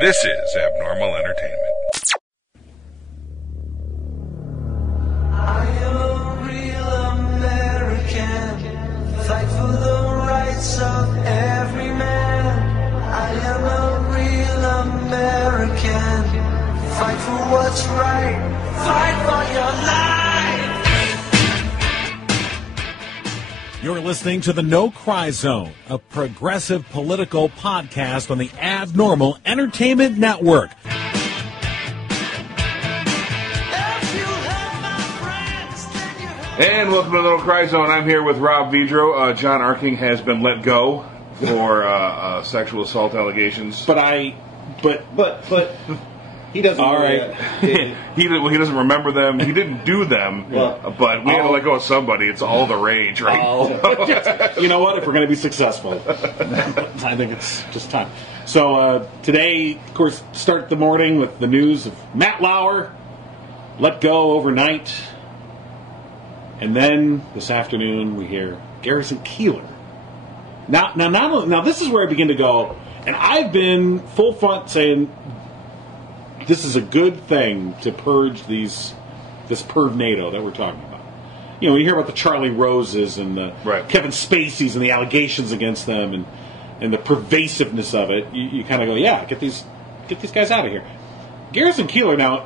This is Abnormal Entertainment. I am a real American, fight for the rights of every man. I am a real American, fight for what's right, fight for your life. You're listening to the No Cry Zone, a progressive political podcast on the Abnormal Entertainment Network. And welcome to the No Cry Zone. I'm here with Rob Vidro. John Arking has been let go for sexual assault allegations. But he doesn't. All right. He doesn't remember them. He didn't do them. But we had to let go of somebody. It's all the rage, right? You know what? If we're going to be successful, I think it's just time. So today, of course, start the morning with the news of Matt Lauer let go overnight. And then this afternoon we hear Garrison Keillor. Now this is where I begin to go, and I've been full front saying this is a good thing to purge this Pervnado that we're talking about. You know, you hear about the Charlie Roses and the Kevin Spaceys and the allegations against them and the pervasiveness of it. You kind of go, yeah, get these guys out of here. Garrison Keillor, now,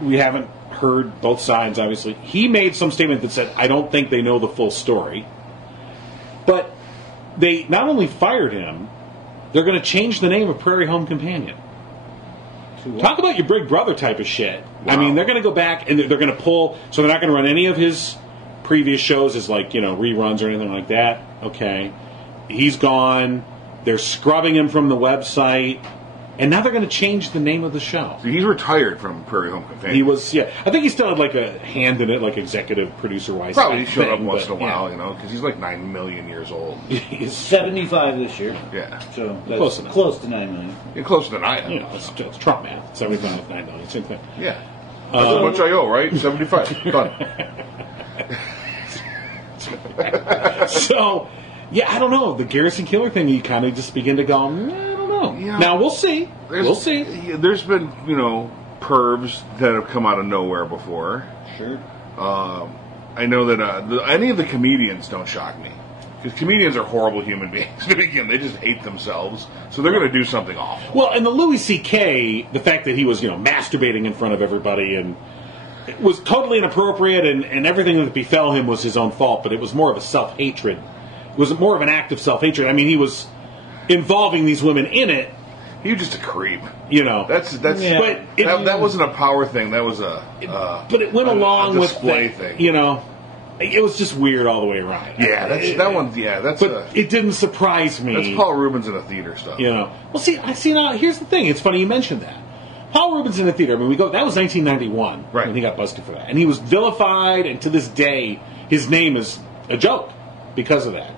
we haven't heard both sides, obviously. He made some statement that said, I don't think they know the full story. But they not only fired him, they're going to change the name of Prairie Home Companion. Talk about your Big Brother type of shit. Wow. I mean, they're going to go back and they're going to pull, so they're not going to run any of his previous shows as like, reruns or anything like that. Okay. He's gone. They're scrubbing him from the website. And now they're going to change the name of the show. So he's retired from Prairie Home Companion. He was, yeah. I think he still had like a hand in it, like executive producer-wise. Probably he showed up once in a while, because he's like 9 million years old. He's 75 this year. Yeah. So that's close to 9 million. Yeah, closer than I am. It's Trump math. 75 with 9 million. Same thing. Yeah. That's how much I owe, right? 75. Done. So, yeah, I don't know. The Garrison Keillor thing, you kind of just begin to go, Yeah. Now we'll see. There's been, pervs that have come out of nowhere before. Sure. I know that any of the comedians don't shock me. Because comedians are horrible human beings to begin. They just hate themselves. So they're going to do something awful. Well, and the Louis C.K., the fact that he was, masturbating in front of everybody and it was totally inappropriate and everything that befell him was his own fault, but it was more of a self-hatred. It was more of an act of self-hatred. I mean, he was involving these women in it. He was just a creep. That's. Yeah. But that wasn't a power thing. That was but it went along with display thing. It was just weird all the way around. Yeah, that one. Yeah, that's. But it didn't surprise me. That's Paul Rubens in a theater stuff. Well, see now. Here's the thing. It's funny you mentioned that. Paul Rubens in a theater. I mean, that was 1991 when he got busted for that, and he was vilified, and to this day, his name is a joke because of that.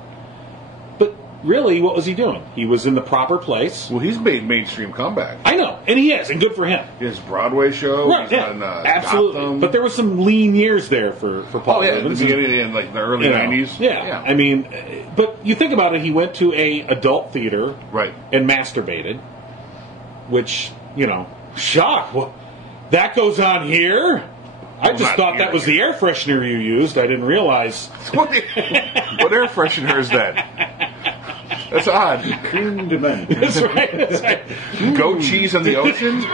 Really, what was he doing? He was in the proper place. Well, he's made mainstream comeback. I know, and he is, and good for him. His Broadway show, right? Yeah, on, absolutely. Gotham. But there were some lean years there for Paul. Oh yeah, Rubens. in the beginning, in like the early '90s. Yeah, I mean, but you think about it. He went to a adult theater, right, and masturbated, which shock. Well, that goes on here. I just thought that was the air freshener you used. I didn't realize. What air freshener is that? That's odd. Cream de menthe. That's right. Goat cheese in the ocean?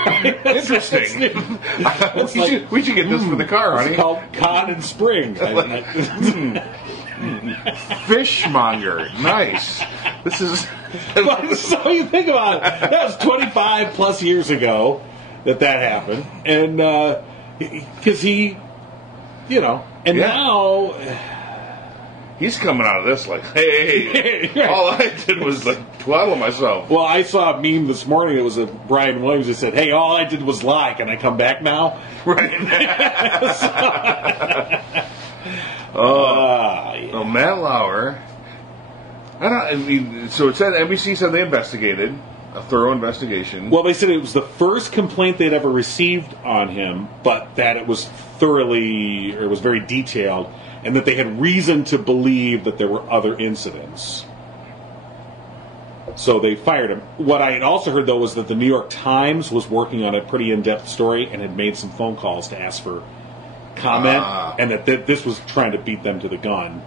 Interesting. We should get this for the car, honey. It's called Cod and Spring. Fishmonger. Nice. This is... So you think about it. That was 25 plus years ago that happened. And because he, and now... He's coming out of this like, hey, all I did was like twaddle myself. Well, I saw a meme this morning. It was a Brian Williams that said, hey, all I did was lie. Can I come back now? Right. Matt Lauer. So it said NBC said they investigated. A thorough investigation. Well, they said it was the first complaint they'd ever received on him, but that it was very detailed, and that they had reason to believe that there were other incidents. So they fired him. What I had also heard, though, was that the New York Times was working on a pretty in-depth story and had made some phone calls to ask for comment, and that this was trying to beat them to the gun.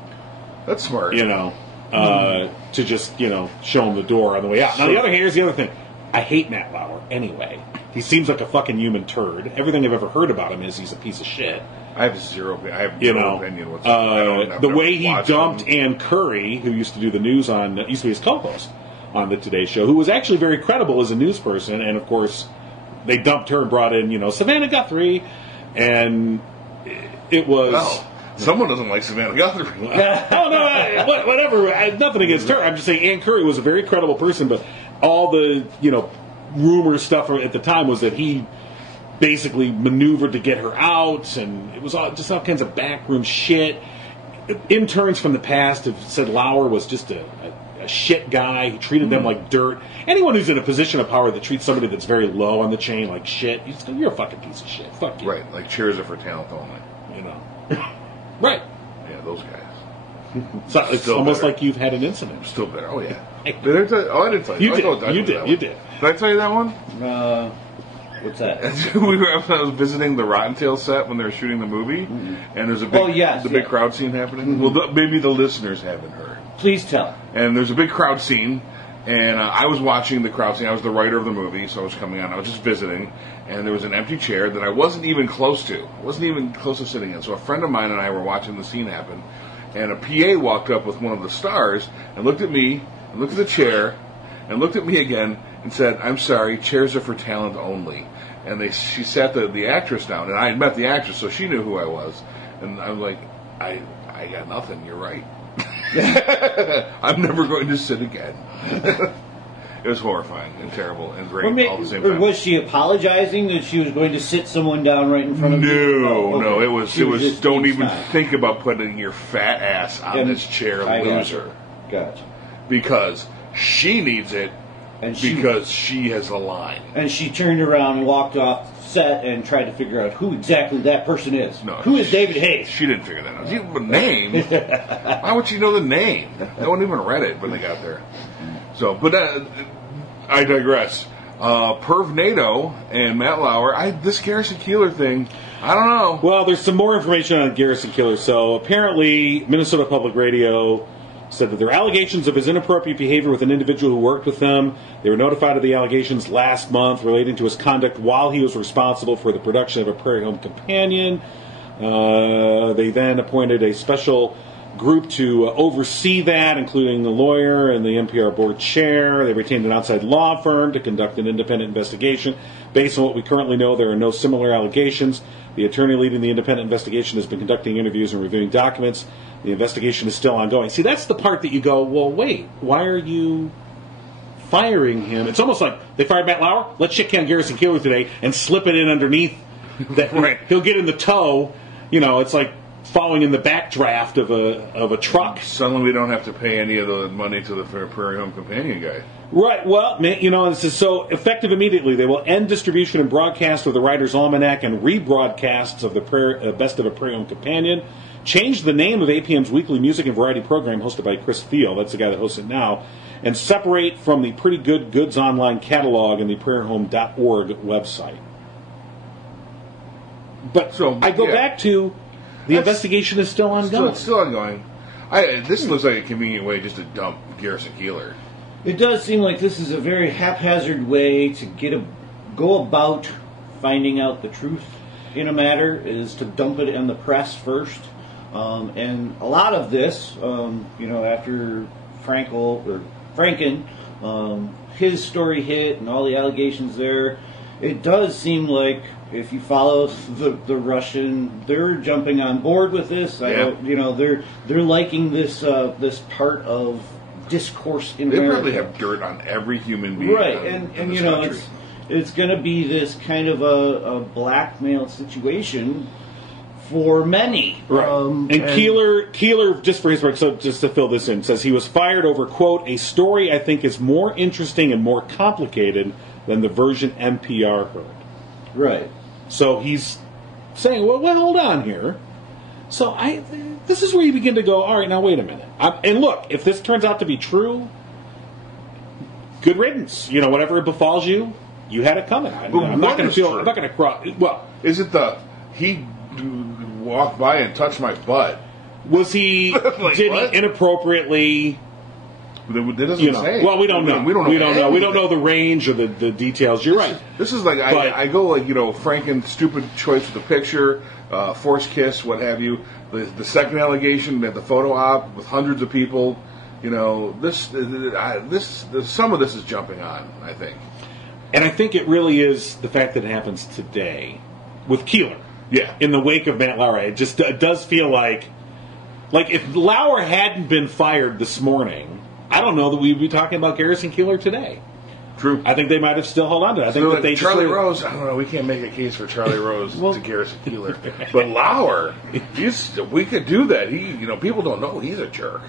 That's smart. To just, show them the door on the way out. Now, the other hand, here's the other thing. I hate Matt Lauer anyway. He seems like a fucking human turd. Everything I've ever heard about him is he's a piece of shit. I have zero opinion whatsoever. The way he dumped Ann Curry, who used to do the news used to be his co-host on the Today Show, who was actually very credible as a news person, and of course, they dumped her and brought in, Savannah Guthrie, and it was... Well, someone doesn't like Savannah Guthrie. Whatever. Nothing against her. I'm just saying Ann Curry was a very credible person, but all the, rumor stuff at the time was that he basically maneuvered to get her out, and it was all kinds of backroom shit. Interns from the past have said Lauer was just a shit guy. He treated them like dirt. Anyone who's in a position of power that treats somebody that's very low on the chain like shit, you're a fucking piece of shit. Fuck you. Right, like cheers are for talent only. Right. Yeah, those guys. So it's almost like you've had an incident. Still better. Oh, yeah. I didn't tell you. You did. Did I tell you that one? What's that? I was visiting the Rotten Tail set when they were shooting the movie, and there's a big, big crowd scene happening. Well, maybe the listeners haven't heard. Please tell. And there's a big crowd scene, and I was watching the crowd scene. I was the writer of the movie, so I was coming on. I was just visiting, and there was an empty chair that I wasn't even close to. Wasn't even close to sitting in. So a friend of mine and I were watching the scene happen, and a PA walked up with one of the stars and looked at me, and looked at the chair, and looked at me again, and said, "I'm sorry, chairs are for talent only." And she sat the actress down, and I had met the actress, so she knew who I was. And I'm like, I got nothing. You're right. I'm never going to sit again. It was horrifying and terrible and great all at the same time. Was she apologizing that she was going to sit someone down right in front of you? No. It was don't even think about putting your fat ass on this chair, loser. Gotcha. Because she needs it. Because she has a line. And she turned around and walked off set and tried to figure out who exactly that person is. No, who is David Hayes? She didn't figure that out. The name? Why would she know the name? No one even read it when they got there. So, but I digress. Pervnado and Matt Lauer. This Garrison Keillor thing, I don't know. Well, there's some more information on Garrison Keillor. So apparently, Minnesota Public Radio said that there are allegations of his inappropriate behavior with an individual who worked with them. They were notified of the allegations last month relating to his conduct while he was responsible for the production of A Prairie Home Companion. They then appointed a special group to oversee that, including the lawyer and the NPR board chair. They retained an outside law firm to conduct an independent investigation. Based on what we currently know, there are no similar allegations. The attorney leading the independent investigation has been conducting interviews and reviewing documents. The investigation is still ongoing. See, that's the part that you go, well, wait, why are you firing him? It's almost like they fired Matt Lauer. Let's shit can Garrison Keillor today and slip it in underneath. That right. He'll get in the tow. It's like following in the backdraft of a truck. Suddenly we don't have to pay any of the money to the Prairie Home Companion guy. Right. Well, this is so effective immediately. They will end distribution and broadcast of the Writer's Almanac and rebroadcasts of the Best of a Prairie Home Companion. Change the name of APM's weekly music and variety program hosted by Chris Thiel. That's the guy that hosts it now. And separate from the Pretty Good Goods online catalog and the prairiehome.org website. But so I go back to the investigation is still ongoing. It's still ongoing. This looks like a convenient way just to dump Garrison Keillor. It does seem like this is a very haphazard way to go about finding out the truth in a matter, is to dump it in the press first. And a lot of this, after Franken, his story hit and all the allegations there, it does seem like if you follow the Russian, they're jumping on board with this. They're liking this part of discourse in They America. probably have dirt on every human being, right? in this country. It's going to be this kind of a blackmail situation for many. Right. And Keillor, just for his work, so just to fill this in, says he was fired over, quote, a story I think is more interesting and more complicated than the version NPR heard. Right. So he's saying, well, hold on here. So this is where you begin to go, all right, now wait a minute. And look, if this turns out to be true, good riddance. You know, whatever befalls you, you had it coming. I'm not going to feel. I'm not going to cry. Well, is it he walked by and touched my butt? Was he? Like, did what? he inappropriately? That doesn't say. Well, we don't know. We don't know. We don't know the range or the details. You're right. This is like I go like Franken stupid choice with the picture, forced kiss, what have you. The second allegation at the photo op with hundreds of people. You know, some of this is jumping on, I think. And I think it really is the fact that it happens today with Keeler. Yeah. In the wake of Matt Lauer, it does feel like if Lauer hadn't been fired this morning, I don't know that we'd be talking about Garrison Keeler today. True. I think they might have still held on to it. I think that they Charlie Rose. I don't know. We can't make a case for Charlie Rose to Garrison Keeler, but Lauer, we could do that. People don't know he's a jerk.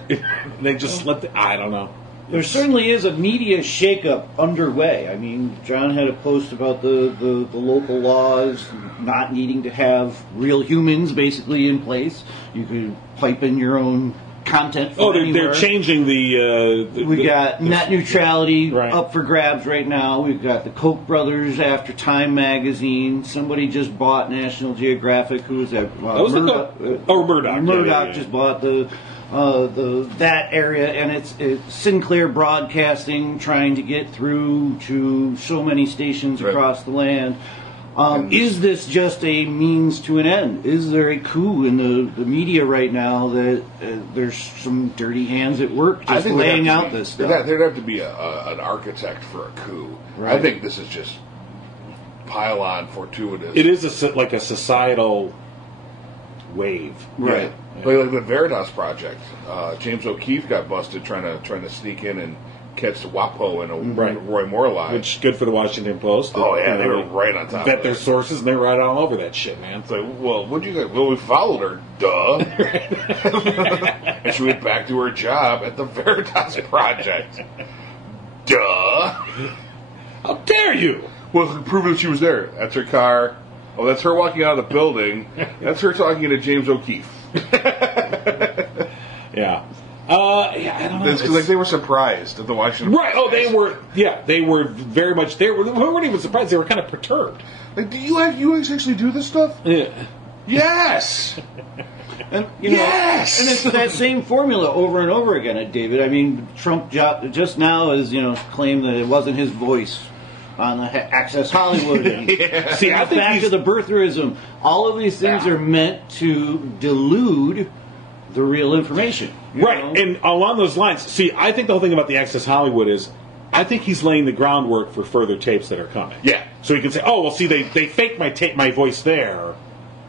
They just I don't know. There certainly is a media shakeup underway. I mean, John had a post about the local laws not needing to have real humans basically in place. You could pipe in your own content from they're changing we got net neutrality right. up for grabs right now. We've got the Koch brothers after Time magazine. Somebody just bought National Geographic. Who was that? Murdoch. Murdoch just bought that area, and it's Sinclair Broadcasting trying to get through to so many stations across the land. Is this just a means to an end? Is there a coup in the media right now that there's some dirty hands at work just laying out this stuff? There'd have to be an architect for a coup. Right. I think this is just pile-on fortuitous. It is like a societal wave. Right. Yeah. Like the Veritas Project. James O'Keefe got busted trying to sneak in and catch the WAPO and Roy Moore lie. Which is good for the Washington Post. Oh, yeah, they were right on top vet their sources, and they were right all over that shit, man. It's like, well, what'd you guys... Well, we followed her, duh. And she went back to her job at the Veritas Project. Duh. How dare you? Well, prove that she was there. That's her car. Oh, that's her walking out of the building. That's her talking to James O'Keefe. Yeah. I don't know. It's because they were surprised at the Washington Post. Right. Oh, they were. Yeah, they were very much. They weren't even surprised. They were kind of perturbed. Like, do you actually do this stuff? Yeah. Yes. And yes. And it's that same formula over and over again, David. I mean, Trump just now has claimed that it wasn't his voice on the Access Hollywood. Yeah. See, I think back to the birtherism. All of these things are meant to delude the real information. Right, and along those lines, see, I think the whole thing about the Access Hollywood is, I think he's laying the groundwork for further tapes that are coming. Yeah. So he can say, oh, well, see, they faked my voice there,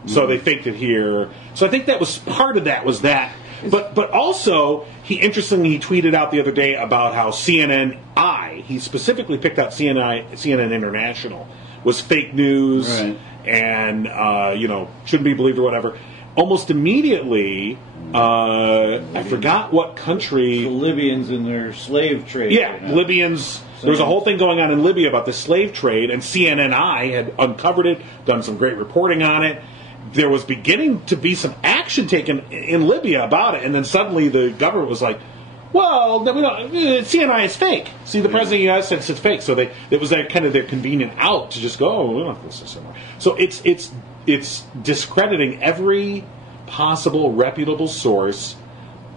so they faked it here. So I think that was part of that was that. But also, he tweeted out the other day about how he specifically picked out CNN International, was fake news and, shouldn't be believed or whatever. Almost immediately, I forgot what country. The Libyans and their slave trade. Yeah, Libyans. There was a whole thing going on in Libya about the slave trade, and CNNI had uncovered it, done some great reporting on it. There was beginning to be some action taken in Libya about it, and then suddenly the government was like, well, CNI is fake. See, the president of the United States said it's fake. So it was kind of their convenient out to just go, oh, we don't have to listen somewhere. So it's discrediting every possible reputable source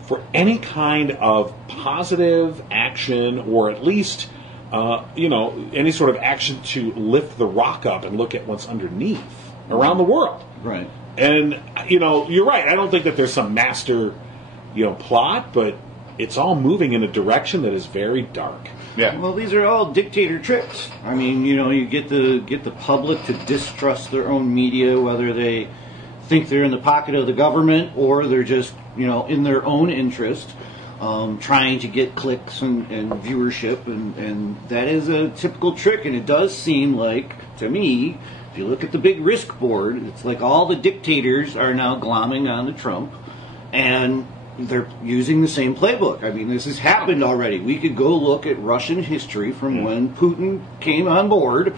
for any kind of positive action, or at least any sort of action to lift the rock up and look at what's underneath around the world. Right. And you're right. I don't think that there's some master plot, but it's all moving in a direction that is very dark. Yeah. Well, these are all dictator tricks. I mean, you get the public to distrust their own media, whether they think they're in the pocket of the government or they're just in their own interest, trying to get clicks and viewership, and that is a typical trick. And it does seem like, to me, if you look at the big risk board, it's like all the dictators are now glomming on to Trump, and they're using the same playbook. I mean, this has happened already. We could go look at Russian history from when Putin came on board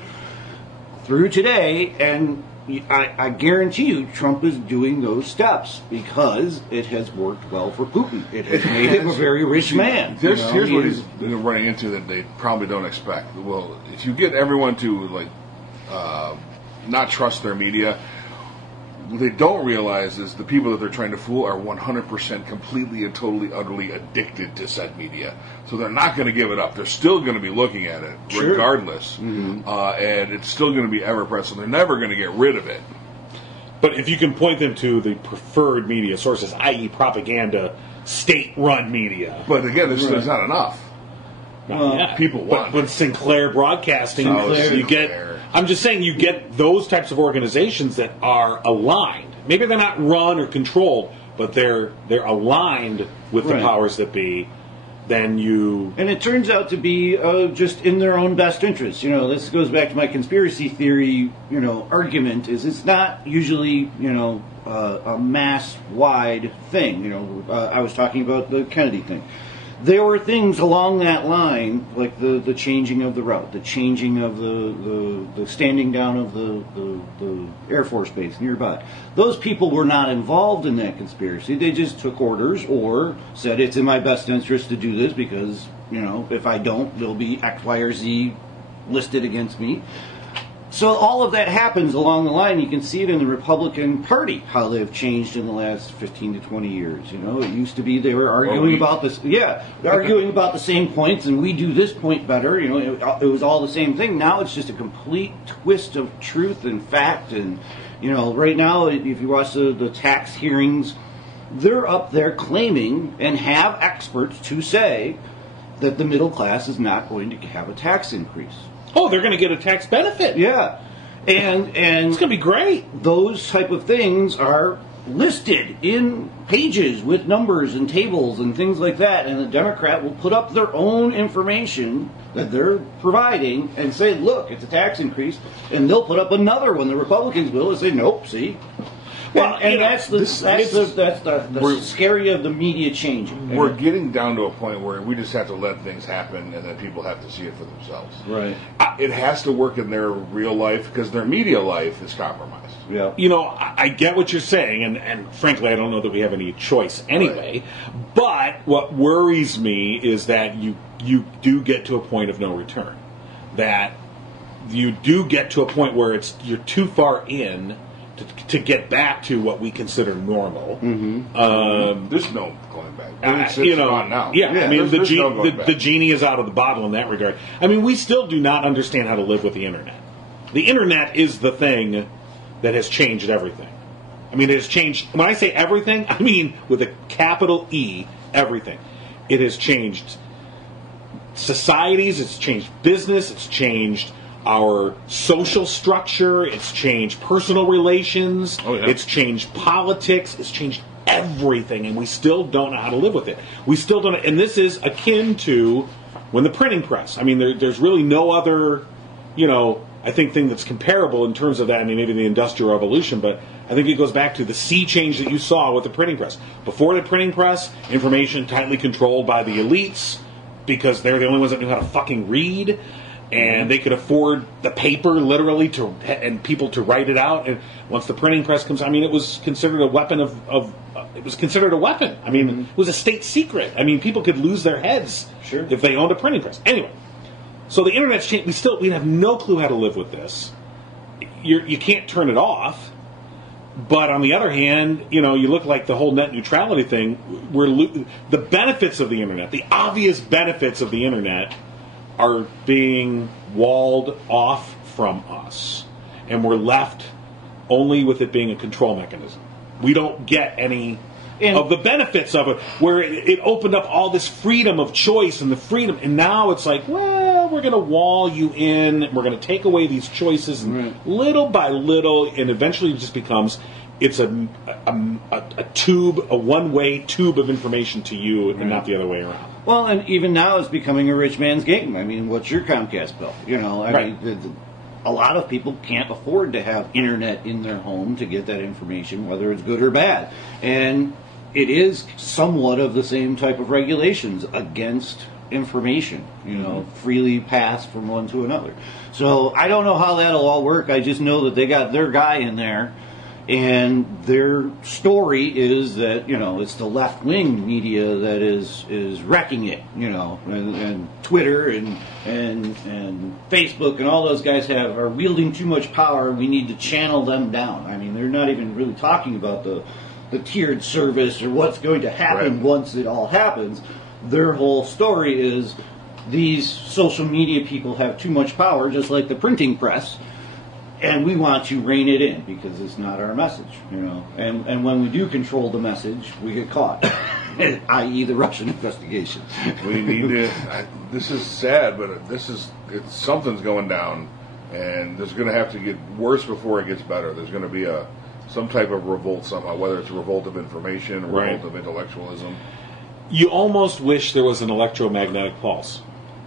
through today, and I guarantee you Trump is doing those steps because it has worked well for Putin. It has made him a very rich man. Here's what he's running into that they probably don't expect. Well, if you get everyone to not trust their media, what they don't realize is the people that they're trying to fool are 100% completely and totally, utterly addicted to said media. So they're not going to give it up. They're still going to be looking at it regardless. Mm-hmm. And it's still going to be ever-present. So they're never going to get rid of it. But if you can point them to the preferred media sources, i.e. propaganda, state-run media. But again, there's not enough. People want But Sinclair Broadcasting, you get... I'm just saying you get those types of organizations that are aligned. Maybe they're not run or controlled, but they're aligned with the powers that be. Then you... And it turns out to be just in their own best interest. This goes back to my conspiracy theory, argument, is it's not usually, a mass-wide thing. I was talking about the Kennedy thing. There were things along that line, like the changing of the route, the changing of the standing down of the Air Force Base nearby. Those people were not involved in that conspiracy. They just took orders or said it's in my best interest to do this because, if I don't, there'll be X, Y, or Z listed against me. So all of that happens along the line. You can see it in the Republican Party, how they've changed in the last 15 to 20 years. It used to be they were arguing about this, arguing about the same points, and we do this point better. It was all the same thing. Now it's just a complete twist of truth and fact. And right now, if you watch the tax hearings, they're up there claiming and have experts to say that the middle class is not going to have a tax increase. Oh, they're going to get a tax benefit. Yeah. And it's going to be great. Those type of things are listed in pages with numbers and tables and things like that. And the Democrat will put up their own information that they're providing and say, look, it's a tax increase. And they'll put up another one. The Republicans will and say, nope, see. Well, and that's the scary of the media changing. We're getting down to a point where we just have to let things happen, and then people have to see it for themselves. Right. It has to work in their real life because their media life is compromised. Yeah. I get what you're saying, and frankly, I don't know that we have any choice anyway. Right. But what worries me is that you do get to a point of no return. That you do get to a point where you're too far in to get back to what we consider normal. Mm-hmm. There's no going back. It's gone now. Yeah, I mean, the genie is out of the bottle in that regard. I mean, we still do not understand how to live with the internet. The internet is the thing that has changed everything. I mean, it has changed. When I say everything, I mean with a capital E, everything. It has changed societies, it's changed business, it's changed our social structure, it's changed personal relations, it's changed politics, it's changed everything, and we still don't know how to live with it. We still don't, and this is akin to when the printing press. I mean, there's really no other, I think thing that's comparable in terms of that. I mean, maybe the Industrial Revolution, but I think it goes back to the sea change that you saw with the printing press. Before the printing press, information tightly controlled by the elites because they're the only ones that knew how to fucking read. And they could afford the paper, literally, and people to write it out. And once the printing press comes, I mean, it was considered a weapon it was considered a weapon. I mean, it was a state secret. I mean, people could lose their heads if they owned a printing press. Anyway, so the internet's changed. We have no clue how to live with this. You can't turn it off. But on the other hand, you look like the whole net neutrality thing. The benefits of the internet, the obvious benefits of the internet, are being walled off from us, and we're left only with it being a control mechanism. We don't get any of the benefits of it, where it opened up all this freedom of choice and the freedom, and now it's like, well, we're going to wall you in, we're going to take away these choices, and little by little, and eventually it just becomes, it's a tube, a one-way tube of information to you, and not the other way around. Well, and even now it's becoming a rich man's game. I mean, what's your Comcast bill? I mean, a lot of people can't afford to have internet in their home to get that information, whether it's good or bad. And it is somewhat of the same type of regulations against information, freely passed from one to another. So I don't know how that'll all work. I just know that they got their guy in there, and their story is that it's the left wing media that is wrecking it, and Twitter and Facebook and all those guys are wielding too much power. We need to channel them down. I mean, they're not even really talking about the tiered service or what's going to happen once it all happens. Their whole story is these social media people have too much power, just like the printing press, and we want to rein it in because it's not our message, And when we do control the message, we get caught, i.e. the Russian investigation. We need to. This is sad, but something's going down, and there's going to have to get worse before it gets better. There's going to be some type of revolt somehow, whether it's a revolt of information, a revolt of intellectualism. You almost wish there was an electromagnetic pulse.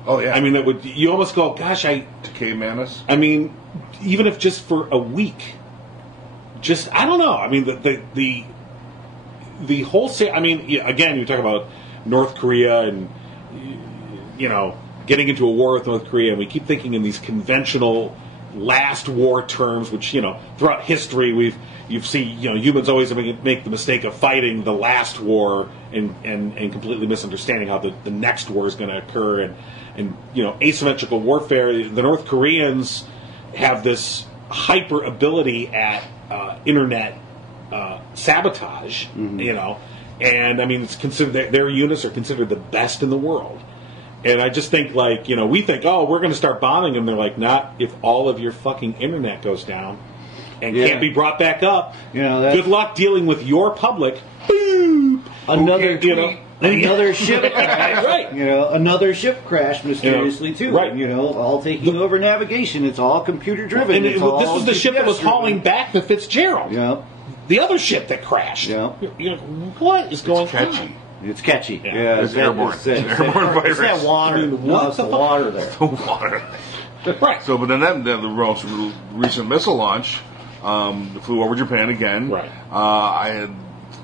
Oh yeah. I mean, you almost go, gosh, to K-Manus. I mean, even if just for a week, I don't know. I mean, the wholesale. I mean, again, you talk about North Korea and getting into a war with North Korea, and we keep thinking in these conventional last war terms, which throughout history you've seen humans always make the mistake of fighting the last war and completely misunderstanding how the next war is going to occur, and asymmetrical warfare. The North Koreans have this hyper ability at internet sabotage, and I mean it's considered their units are considered the best in the world. And I just think, we think, oh, we're going to start bombing them. They're like, not if all of your fucking internet goes down and can't be brought back up. Good luck dealing with your public. Boop. Another ship crash. Right. Another ship crash mysteriously, too. Right. All taking over navigation. It's all computer-driven. And this was the ship that was hauling back the Fitzgerald. Yeah. The other ship that crashed. Yeah. You're like, what is going on? It's catchy. Yeah. It's airborne. It's airborne virus. It's that water. I mean, what the water there. The water. Right. So, but then the most recent missile launch flew over Japan again. Right.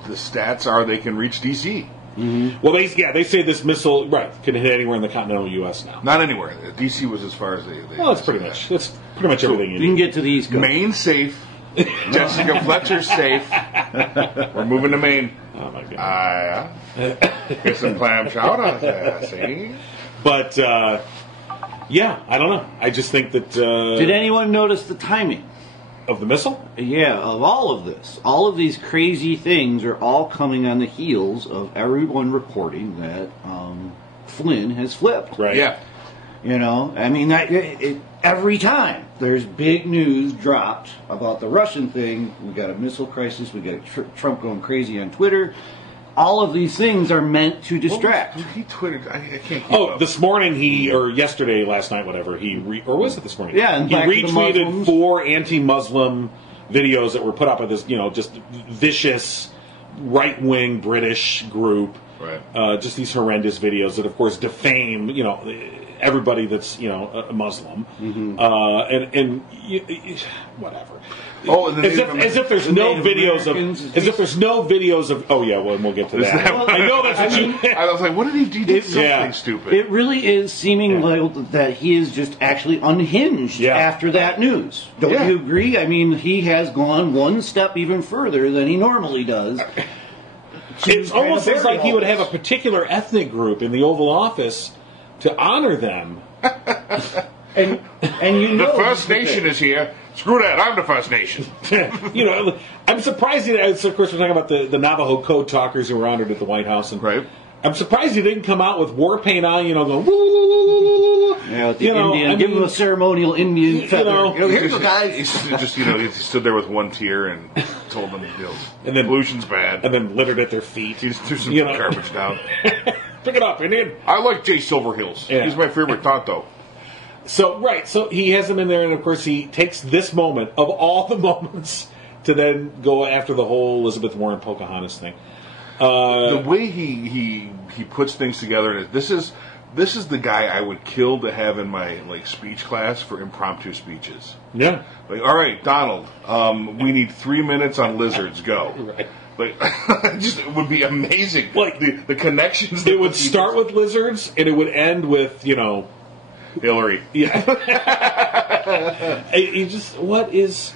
The stats are they can reach DC. Mm-hmm. Well, they say this missile can hit anywhere in the continental U.S. now. Not anywhere. DC was as far as they. Well, that's pretty much everything you can need. get to the East Coast. Maine safe. Jessica Fletcher's safe. We're moving to Maine. Oh my god. Get some clam chowder there, see? But I don't know. I just think that. Did anyone notice the timing of the missile? Yeah, of all of this, all of these crazy things are all coming on the heels of everyone reporting that Flynn has flipped. Right. Yeah. I mean, every time there's big news dropped about the Russian thing, we got a missile crisis, we got Trump going crazy on Twitter. All of these things are meant to distract. He tweeted. I can't keep up. This morning or yesterday, last night, whatever, or was it this morning? Yeah, and he back to the retweeted Muslims. 4 anti-Muslim videos that were put up by this, just vicious right-wing British group. Right. Just these horrendous videos that, of course, defame, everybody that's a Muslim, and whatever. Oh, and as if there's no videos of. Oh yeah, well, we'll get to that. I know that's what you. I was like, what did he do? Something stupid. It really is seeming like that he is just actually unhinged after that news. Don't you agree? I mean, he has gone one step even further than he normally does. It's almost like he would have a particular ethnic group in the Oval Office to honor them. And the First Nation is here. Screw that, I'm the First Nation. I'm surprised of course we're talking about the Navajo code talkers who were honored at the White House. And right. I'm surprised he didn't come out with war paint on, going, woo, with the Indian, give him a ceremonial Indian feather. Here you go, guys. He stood there with one tear and told them, and then pollution's bad. And then littered at their feet. He just threw some garbage down. Pick it up, Indian. I like Jay Silverheels. Yeah. He's my favorite Tonto. So he has him in there, and of course he takes this moment of all the moments to then go after the whole Elizabeth Warren Pocahontas thing. The way he puts things together, and this is the guy I would kill to have in my speech class for impromptu speeches. Yeah. All right, Donald, we need 3 minutes on lizards. Go. Right. Like, it would be amazing. Like, the connections. It would start with lizards, and it would end with, Hillary. Yeah. You just, what is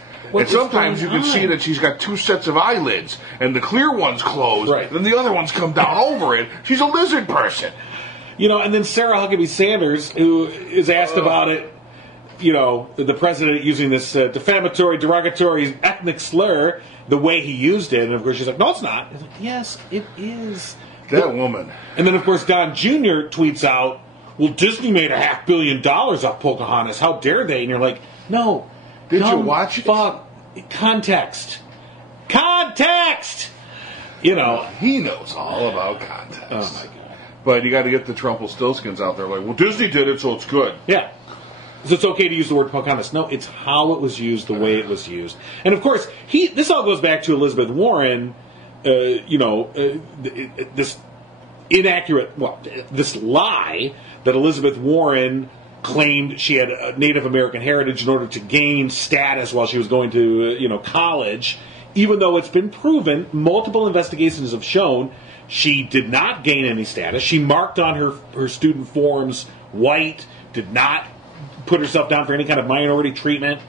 sometimes you going can see on? that she's got two sets of eyelids, and the clear one's closed, Right. then the other ones come down over it. She's a lizard person. And then Sarah Huckabee Sanders, who is asked about it, the president using this defamatory, derogatory ethnic slur, the way he used it, and of course she's like, no, it's not. It's like, yes, it is. That woman. And then, of course, Don Jr. tweets out, well, Disney made $500 million off Pocahontas. How dare they? And you're like, no. Did you watch it? Fuck. Context. He knows all about context. Oh, my God. But you got to get the Trumpelstiltskins out there like, well, Disney did it, so it's good. Yeah. So it's okay to use the word Pocahontas. No, it's how it was used, the way it was used. And, of course, this all goes back to Elizabeth Warren, this this lie that Elizabeth Warren claimed she had a Native American heritage in order to gain status while she was going to, college, even though it's been proven, multiple investigations have shown she did not gain any status. She marked on her student forms white, did not put herself down for any kind of minority treatment.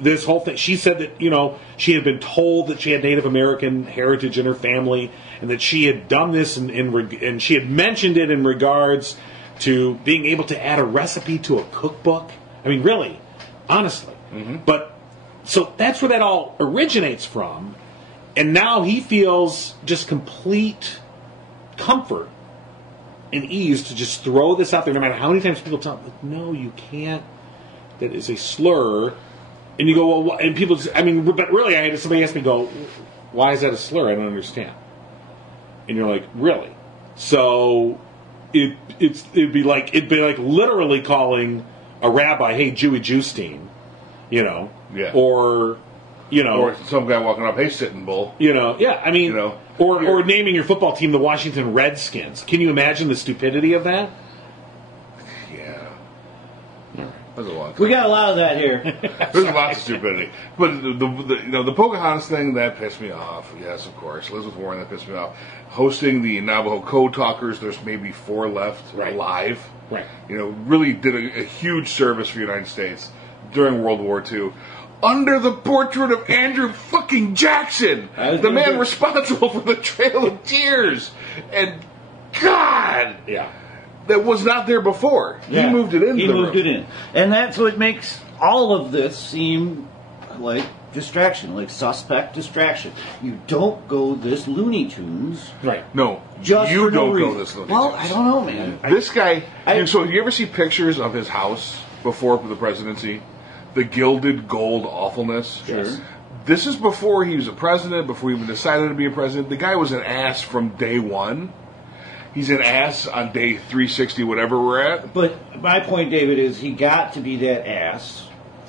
This whole thing, she said that, she had been told that she had Native American heritage in her family and that she had done this and she had mentioned it in regards to being able to add a recipe to a cookbook. I mean, really, honestly. Mm-hmm. But, so that's where that all originates from. And now he feels just complete comfort and ease to just throw this out there, no matter how many times people tell him, no, you can't. That is a slur. And you go, well, and people just, but really, I had somebody ask me, why is that a slur? I don't understand. And you're like, really? So it'd be like literally calling a rabbi, hey, Jewy Jewstein, Yeah. or some guy walking up, hey, sitting bull. Or naming your football team the Washington Redskins. Can you imagine the stupidity of that? Yeah. There's a lot. We got a lot of that here. There's lots of stupidity. But the Pocahontas thing, that pissed me off. Yes, of course. Elizabeth Warren, that pissed me off. Hosting the Navajo Code Talkers, there's maybe 4 left alive. Right. Really did a huge service for the United States during World War II. Under the portrait of Andrew fucking Jackson, the man responsible for the Trail of Tears. And God! Yeah. That was not there before. Yeah. He moved it in. He moved it in. And that's what makes all of this seem like distraction, like suspect distraction. You don't go this Looney Tunes. Right. No. Just you for no don't reason. go this Looney Well, Tunes. I don't know, man. This guy... so you ever see pictures of his house before the presidency? The gilded gold awfulness? Sure. This is before he was a president, before he even decided to be a president. The guy was an ass from day one. He's an ass on day 360, whatever we're at. But my point, David, is he got to be that ass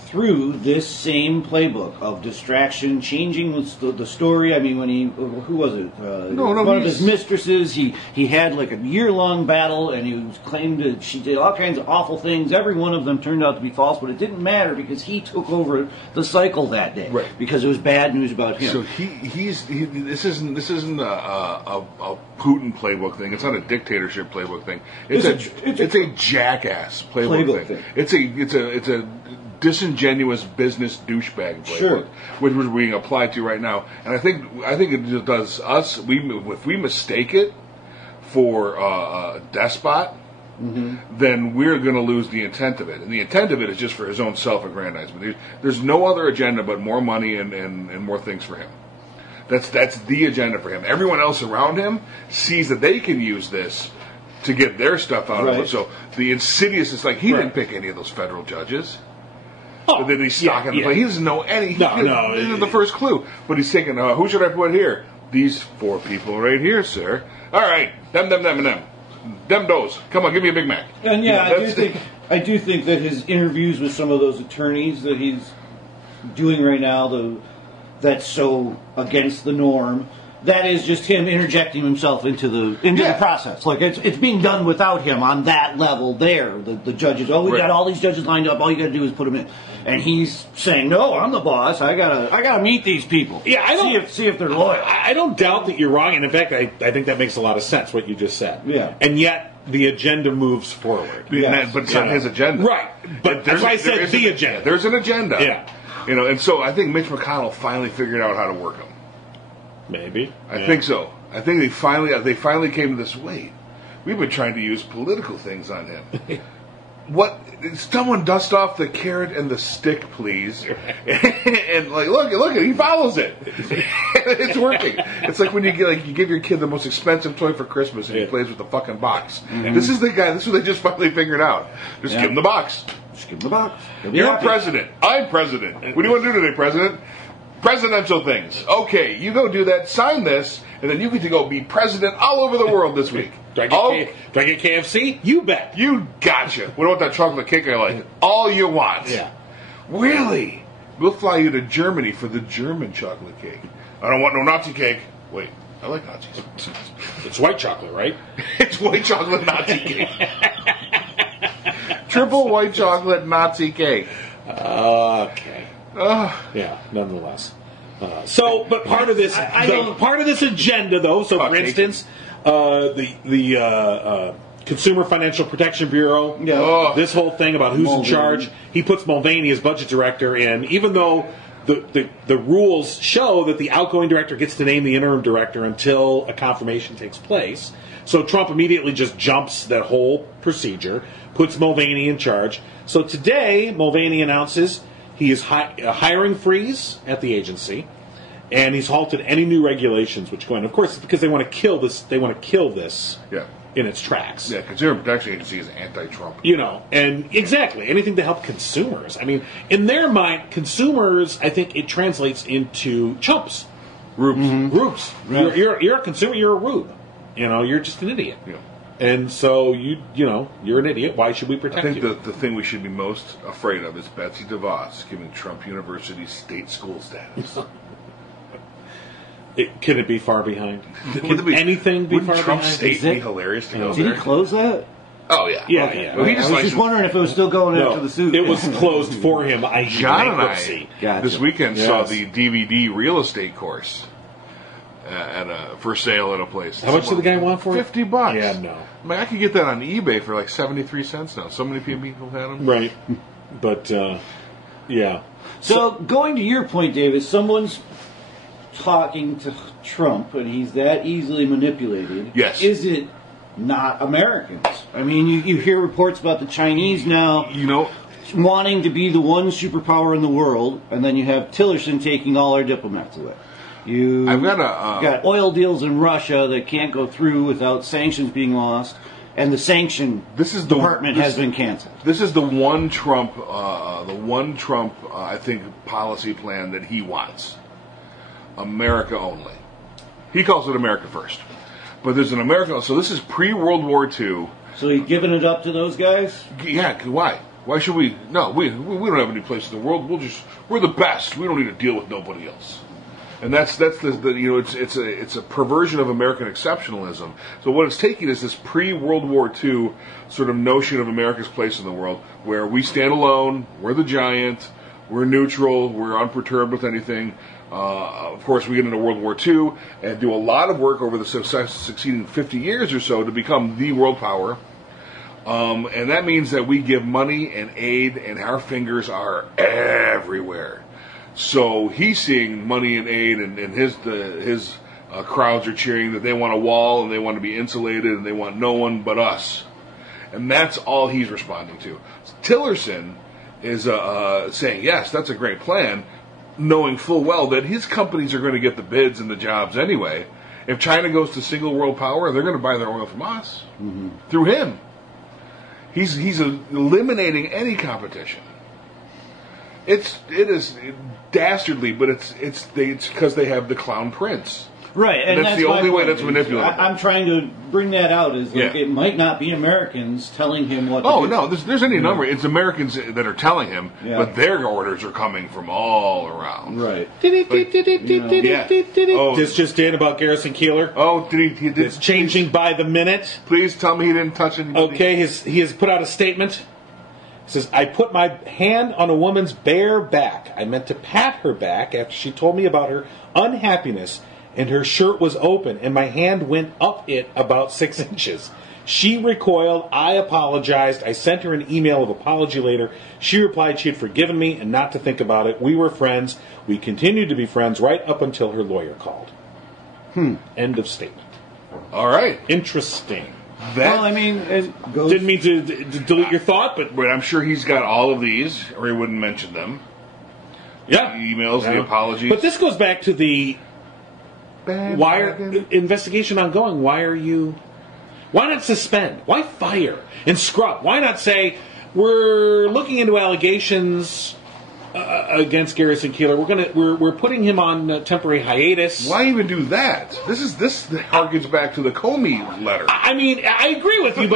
through this same playbook of distraction, changing the story. I mean, when who was it? One of his mistresses. He had like a year-long battle, and he claimed that she did all kinds of awful things. Every one of them turned out to be false, but it didn't matter because he took over the cycle that day. Right. Because it was bad news about him. So this isn't a Putin playbook thing. It's not a dictatorship playbook thing. It's a jackass playbook thing. It's a disingenuous business douchebag playbook, which we're being applied to right now. And I think it just does us. If we mistake it for a despot, then we're going to lose the intent of it. And the intent of it is just for his own self-aggrandizement. There's no other agenda but more money and more things for him. That's the agenda for him. Everyone else around him sees that they can use this to get their stuff out of it. So the insidious is like he didn't pick any of those federal judges. But then he's stocking the play. He doesn't know any. No. This is the first clue. But he's thinking, who should I put here? These 4 people right here, sir. All right, them. Them those. Come on, give me a Big Mac. And I do think that his interviews with some of those attorneys that he's doing right now, that's so against the norm. that is just him interjecting himself into the process. Like it's being done without him on that level there. The judges, we got all these judges lined up, all you gotta do is put them in. And he's saying, no, I'm the boss, I gotta meet these people. Yeah, see if they're loyal. I don't doubt that you're wrong, and in fact I think that makes a lot of sense what you just said. Yeah. And yet the agenda moves forward. But it's not his agenda. Right. But that's why I said the agenda. There's an agenda. Yeah. And so I think Mitch McConnell finally figured out how to work him. Maybe. I think so. I think they finally came to this. Wait, we've been trying to use political things on him. What? Someone dust off the carrot and the stick, please. And look, he follows it. It's working. It's like when you give your kid the most expensive toy for Christmas and he plays with the fucking box. Mm-hmm. This is the guy. This is what they just finally figured out. Just give him the box. Just give him the box. You're president. I'm president. What do you want to do today, president? Presidential things. Okay, you go do that, sign this, and then you get to go be president all over the world this week. Do I get KFC? You bet. You gotcha. What about that chocolate cake I like? All you want. Yeah. Really? We'll fly you to Germany for the German chocolate cake. I don't want no Nazi cake. Wait, I like Nazis. It's white chocolate, right? It's white chocolate Nazi cake. Triple white chocolate Nazi cake. Okay. Yeah, nonetheless. But part of this, part of this agenda, though. So, for instance, the Consumer Financial Protection Bureau. Yeah. This whole thing about who's Mulvaney. in charge. He puts Mulvaney as budget director, and even though the rules show that the outgoing director gets to name the interim director until a confirmation takes place, so Trump immediately just jumps that whole procedure, puts Mulvaney in charge. So today, Mulvaney announces he is a hiring freeze at the agency, and he's halted any new regulations which go in. Of course, it's because they want to kill this. They want to kill this in its tracks. Yeah, Consumer Protection Agency is anti-Trump. And exactly anything to help consumers. I mean, in their mind, consumers. I think it translates into chumps, Rubes. Mm-hmm. Rubes. Right. You're a consumer. You're a rube. You're just an idiot. Yeah. And so you're an idiot. Why should we protect you? I think the thing we should be most afraid of is Betsy DeVos giving Trump University state school status. Can it be far behind? Would Anything be far Trump behind? State be hilarious to go Did there? he close that? Oh yeah, Yeah. Well, he I was just wondering if it was still going after the suit. It was closed for him. John and bankruptcy. Gotcha. this weekend saw the DVD real estate course for sale at a place. How much did the guy want for it? $50. Yeah, no. I mean, I could get that on eBay for like 73 cents now. So many people had them. Right. But, yeah. So, going to your point, David, someone's talking to Trump, and he's that easily manipulated. Yes. Is it not Americans? I mean, you hear reports about the Chinese now wanting to be the one superpower in the world, and then you have Tillerson taking all our diplomats away. I've got got oil deals in Russia that can't go through without sanctions being lost, and the sanction department has been canceled. This is the one Trump, I think, policy plan that he wants. America only. He calls it America first. But there's an America, so this is pre-World War II. So he's giving it up to those guys? Yeah, why? Why should we? No, we don't have any place in the world. We're the best. We don't need to deal with nobody else. And that's it's a perversion of American exceptionalism. So what it's taking is this pre-World War II sort of notion of America's place in the world, where we stand alone, we're the giant, we're neutral, we're unperturbed with anything. Of course, we get into World War II and do a lot of work over the succeeding 50 years or so to become the world power. And that means that we give money and aid, and our fingers are everywhere. So he's seeing money and aid, and his crowds are cheering that they want a wall and they want to be insulated and they want no one but us. And that's all he's responding to. Tillerson is saying, yes, that's a great plan, knowing full well that his companies are going to get the bids and the jobs anyway. If China goes to single world power, they're going to buy their oil from us through him. He's eliminating any competition. It is dastardly, but it's because they have the clown prince. Right, and that's the my only way point that's is, manipulative. I'm trying to bring that out. Is like Yeah. it might not be Americans telling him what. Oh to do. no, there's any number. It's Americans that are telling him, Yeah. but their orders are coming from all around. Right. Yeah. Oh, This just in about Garrison Keillor. oh, did he? It's changing by the minute. Please tell me he didn't touch anybody. Okay, he has put out a statement. It says, I put my hand on a woman's bare back. I meant to pat her back after she told me about her unhappiness, and her shirt was open, and my hand went up it about 6 inches. She recoiled. I apologized. I sent her an email of apology later. She replied she had forgiven me and not to think about it. We were friends. We continued to be friends right up until her lawyer called. End of statement. All right. Interesting. That, Well, I mean, it goes. Didn't mean to delete your thought, but but I'm sure he's got all of these, or he wouldn't mention them. yeah. The emails, Yeah. the apologies. But this goes back to the why are Bandwagon. investigation ongoing? Why not suspend? Why fire and scrub? Why not say we're looking into allegations against Garrison Keillor? We're putting him on temporary hiatus. Why even do that? This harkens back to the Comey letter. I mean, I agree with you,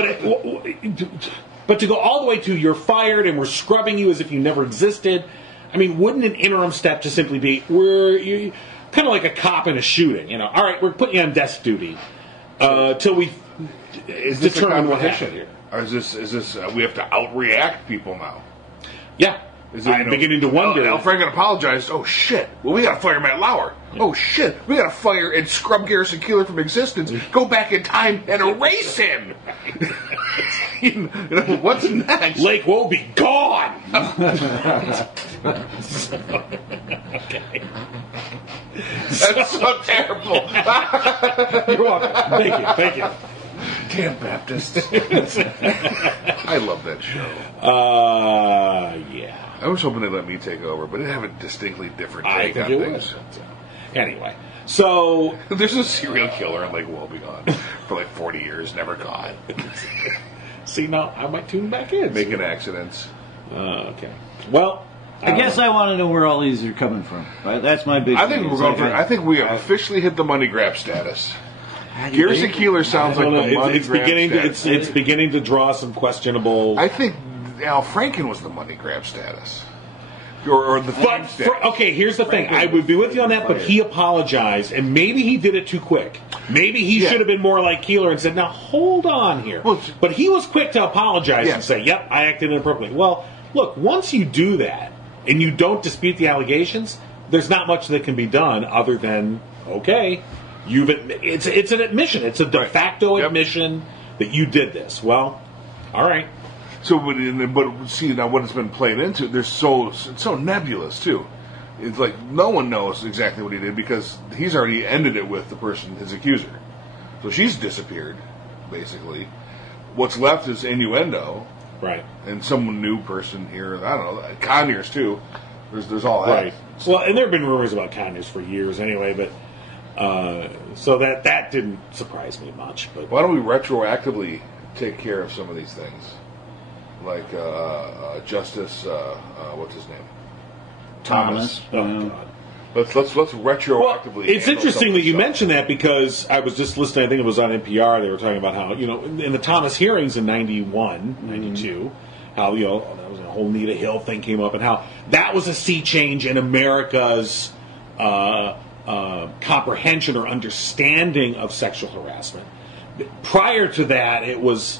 but to go all the way to you're fired and we're scrubbing you as if you never existed. I mean, wouldn't an interim step just simply be kind of like a cop in a shooting? You know, all right, we're putting you on desk duty till we Is this a determine what competition happened here. Or is this we have to outreact people now? Yeah, Is it, I'm beginning to wonder. Al Franken apologized. Oh shit! Well, we got to fire Matt Lauer. Oh shit! We got to fire and scrub Garrison Keillor from existence. Go back in time and erase him. You know, what's next? Lake will be gone. That's so terrible. You're welcome. Thank you. Damn Baptists. I love that show. Yeah. I was hoping they'd let me take over, but it'd have a distinctly different I take think on it things. would. Anyway, so There's a serial killer in Lake Wobegon for like 40 years, never caught. see now I might tune back in. Making accidents. Okay. Well, I guess I want to know where all these are coming from. Right? That's my big. I think thing. we're It's going like for. I think we have officially hit the money grab status. Garrison Keillor sounds I like don't the know, money it's grab beginning. status. It's beginning to draw some questionable. I think Al Franken was the money grab status, or the fun But status. okay, here's the thing. I would be with you on that, but he apologized, and maybe he did it too quick. Maybe he Yeah. should have been more like Keillor and said, "Now hold on here." Well, but he was quick to apologize Yeah. and say, "Yep, I acted inappropriately." Well, look, once you do that and you don't dispute the allegations, there's not much that can be done other than okay, it's an admission. It's a de Right. facto Yep. admission that you did this. Well, all right. So, but see now what it's been played into. It's so nebulous too. It's like no one knows exactly what he did because he's already ended it with the person, his accuser. So she's disappeared, basically. What's left is innuendo Right. and some new person here. I don't know, Conyers too. There's all that. Right. Well, and there have been rumors about Conyers for years anyway, but so that didn't surprise me much. But Why don't we retroactively take care of some of these things, like Justice? What's his name? Thomas. oh Yeah. god. Let's retroactively. Well, it's handle interesting some of that this you stuff. mentioned that because I was just listening. I think it was on NPR. They were talking about how in the Thomas hearings in 91, 92, how that was a whole Nita Hill thing came up, and how that was a sea change in America's comprehension or understanding of sexual harassment. Prior to that, it was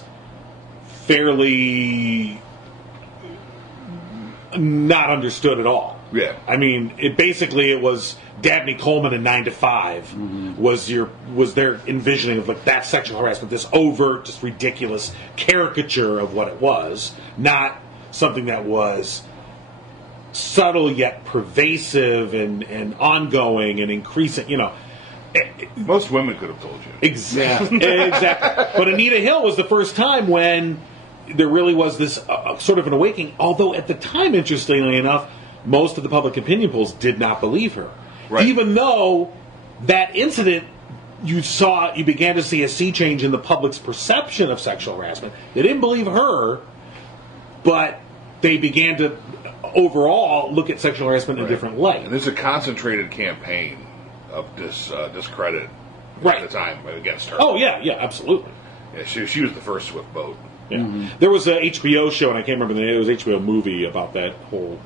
fairly not understood at all. Yeah. I mean, it was Dabney Coleman in 9 to 5 was their envisioning of like that sexual harassment, this overt, just ridiculous caricature of what it was, not something that was subtle yet pervasive and ongoing and increasing. Most women could have told you. Exactly. But Anita Hill was the first time when there really was this sort of an awakening. Although at the time, interestingly enough, most of the public opinion polls did not believe her. Right. Even though that incident, you began to see a sea change in the public's perception of sexual harassment. They didn't believe her, but they began to overall look at sexual harassment in a different light. And there's a concentrated campaign discredit Right. at the time against her. Oh yeah, absolutely. Yeah, she was the first Swift boat. Yeah. There was a HBO show, and I can't remember the name. It was an HBO movie about that whole,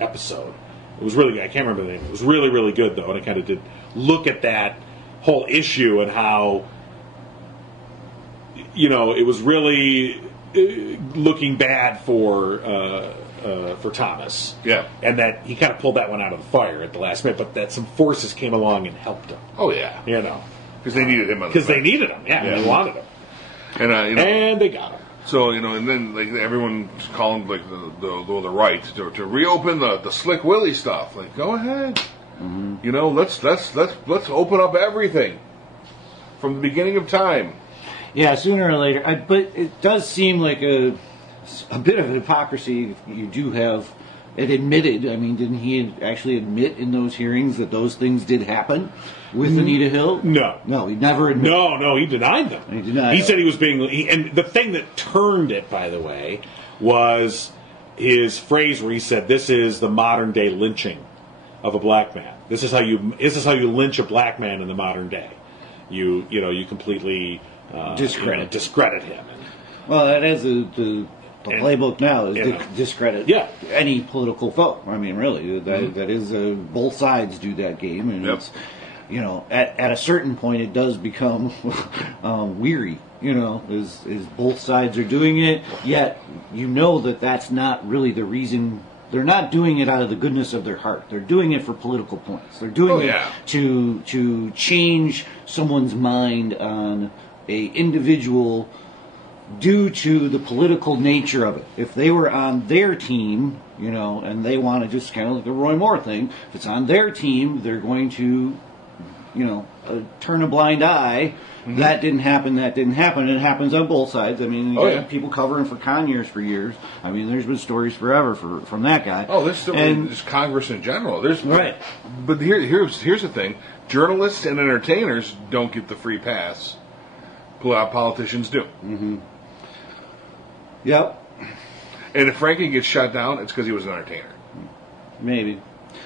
episode. It was really good. I can't remember the name. It was really, really good, though, and it kind of did look at that whole issue and how, it was really looking bad for Thomas. Yeah. And that he kind of pulled that one out of the fire at the last minute, but that some forces came along and helped him. Oh yeah, because they needed him. Because they needed him. Yeah, Yeah. they wanted him, and and they got him. So and then like everyone's calling like the right to reopen the Slick Willie stuff. Like, go ahead, let's open up everything from the beginning of time. Yeah, sooner or later. But it does seem like a bit of an hypocrisy. You do have it admitted. I mean, didn't he actually admit in those hearings that those things did happen with Anita Hill? No, he never admitted. No, he denied them. He denied He them. said he was being. And the thing that turned it, by the way, was phrase where he said, "This is the modern day lynching of a black man. This is how you lynch a black man in the modern day. You completely discredit him." Well, that is the playbook now is discredit any political foe. I mean, really, that is both sides do that game, and it's at a certain point it does become weary. Is both sides are doing it, yet that's not really the reason. They're not doing it out of the goodness of their heart. They're doing it for political points. They're doing it to change someone's mind on a individual due to the political nature of it. If they were on their team, and they want to just kind of like the Roy Moore thing, if it's on their team, they're going to, turn a blind eye. Mm-hmm. That didn't happen. It happens on both sides. I mean, you got people covering for Conyers for years. I mean, there's been stories forever from that guy. Oh, there's Congress in general. There's right. But here's the thing: journalists and entertainers don't get the free pass. Politicians do. Mm-hmm. Yep. And if Franken gets shut down, it's because he was an entertainer. Maybe.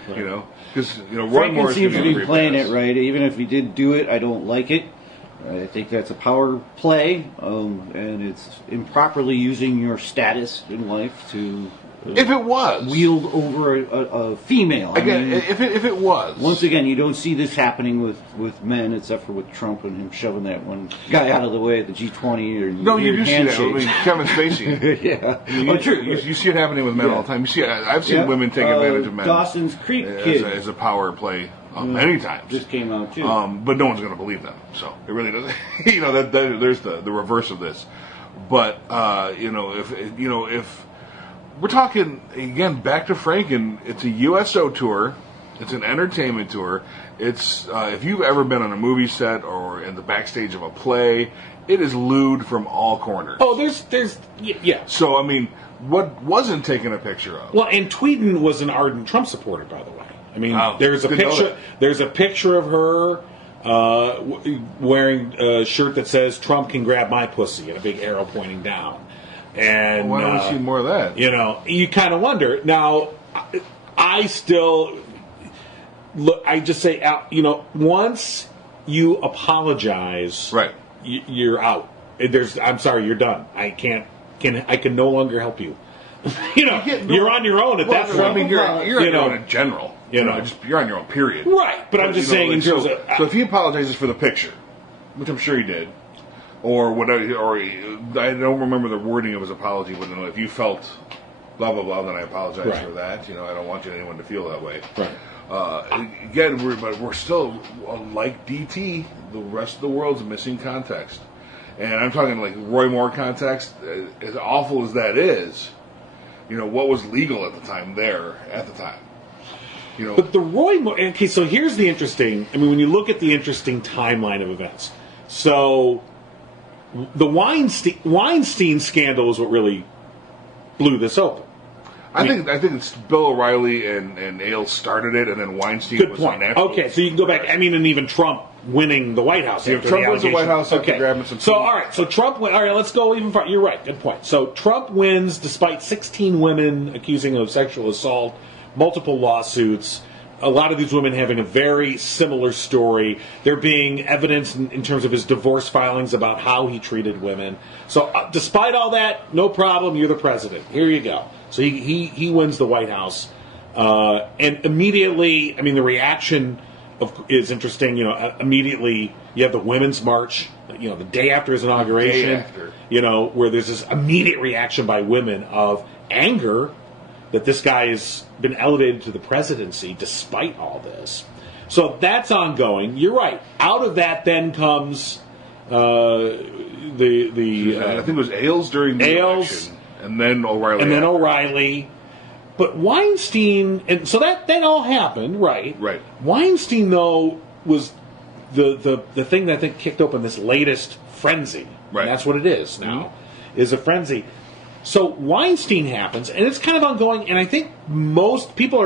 Right. Because Roy Moore seems to be playing pass. it right. Even if he did do it, I don't like it. I think that's a power play, and it's improperly using your status in life to. If it was wield over a female. Again, if it was. Once again, you don't see this happening with men, except for with Trump and him shoving that one guy out of the way at the G20 or no, you do see that. I mean, Kevin Spacey. Yeah, true. You see it happening with men all the time. You see, I've seen women take advantage of men. Dawson's Creek kid as a power play many times. Just came out too. But no one's going to believe them. So it really doesn't. There's the reverse of this. But if we're talking, again, back to Franken, it's a USO tour. It's an entertainment tour. It's if you've ever been on a movie set or in the backstage of a play, it is lewd from all corners. Oh, there's yeah. So, I mean, what wasn't taken a picture of? Well, and Tweeden was an ardent Trump supporter, by the way. I mean, there's a didn't know picture. that. There's a picture of her wearing a shirt that says "Trump can grab my pussy" and a big arrow pointing down. And why don't we see more of that? You kind of wonder. Now, I still look. I just say, once you apologize, right, you're out. I'm sorry, you're done. I can no longer help you. You're on your own at that point. I mean, you're on your own in general. You're on your own. Period. Right, but I'm just saying in terms of. So if he apologizes for the picture, which I'm sure he did. Or whatever, or I don't remember the wording of his apology, but if you felt blah blah blah, then I apologize for that. I don't want anyone to feel that way. Right. Again, we're still like DT. The rest of the world's missing context, and I'm talking like Roy Moore context. As awful as that is, what was legal at the time there at the time. But the Roy Moore. Okay, so here's the interesting. I mean, when you look at the interesting timeline of events, so. The Weinstein scandal is what really blew this open. I think it's Bill O'Reilly and Ailes started it, and then Weinstein good was point. natural. Okay, so you can go back. I mean, and even Trump winning the White House. If Trump wins the White House, after grabbing some. So all right, so Trump win. All right, let's go even farther. You're right. Good point. So Trump wins despite 16 women accusing him of sexual assault, multiple lawsuits. a lot of these women having a very similar story. There being evidence in terms of his divorce filings about how he treated women. So despite all that, no problem, you're the president. Here you go. So he wins the White House. And immediately, I mean, the reaction is interesting. You know, immediately you have the Women's March, you know, the day after his inauguration, you know, where there's this immediate reaction by women of anger that this guy has been elevated to the presidency despite all this. So that's ongoing. You're right. Out of that then comes I think it was Ailes during the election, and then O'Reilly. And then O'Reilly. But Weinstein, and so that all happened, right? Right. Weinstein, though, was the thing that I think kicked open this latest frenzy. Right. And that's what it is now, is a frenzy. So Weinstein happens, and it's kind of ongoing, and I think most people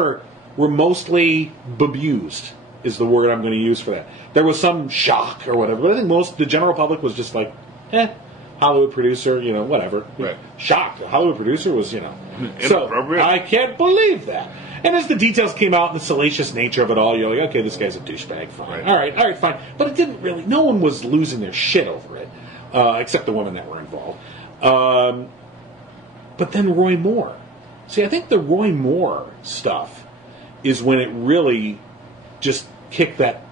were mostly bemused, is the word I'm going to use for that. There was some shock or whatever, but I think the general public was just like, Hollywood producer, you know, whatever. Right. Shocked. The Hollywood producer was, you know. So, inappropriate. I can't believe that. And as the details came out and the salacious nature of it all, you're like, okay, this guy's a douchebag, fine. Right. All right, fine. But it didn't really, no one was losing their shit over it, except the women that were involved. But then Roy Moore. See, I think the Roy Moore stuff is when it really just kicked that,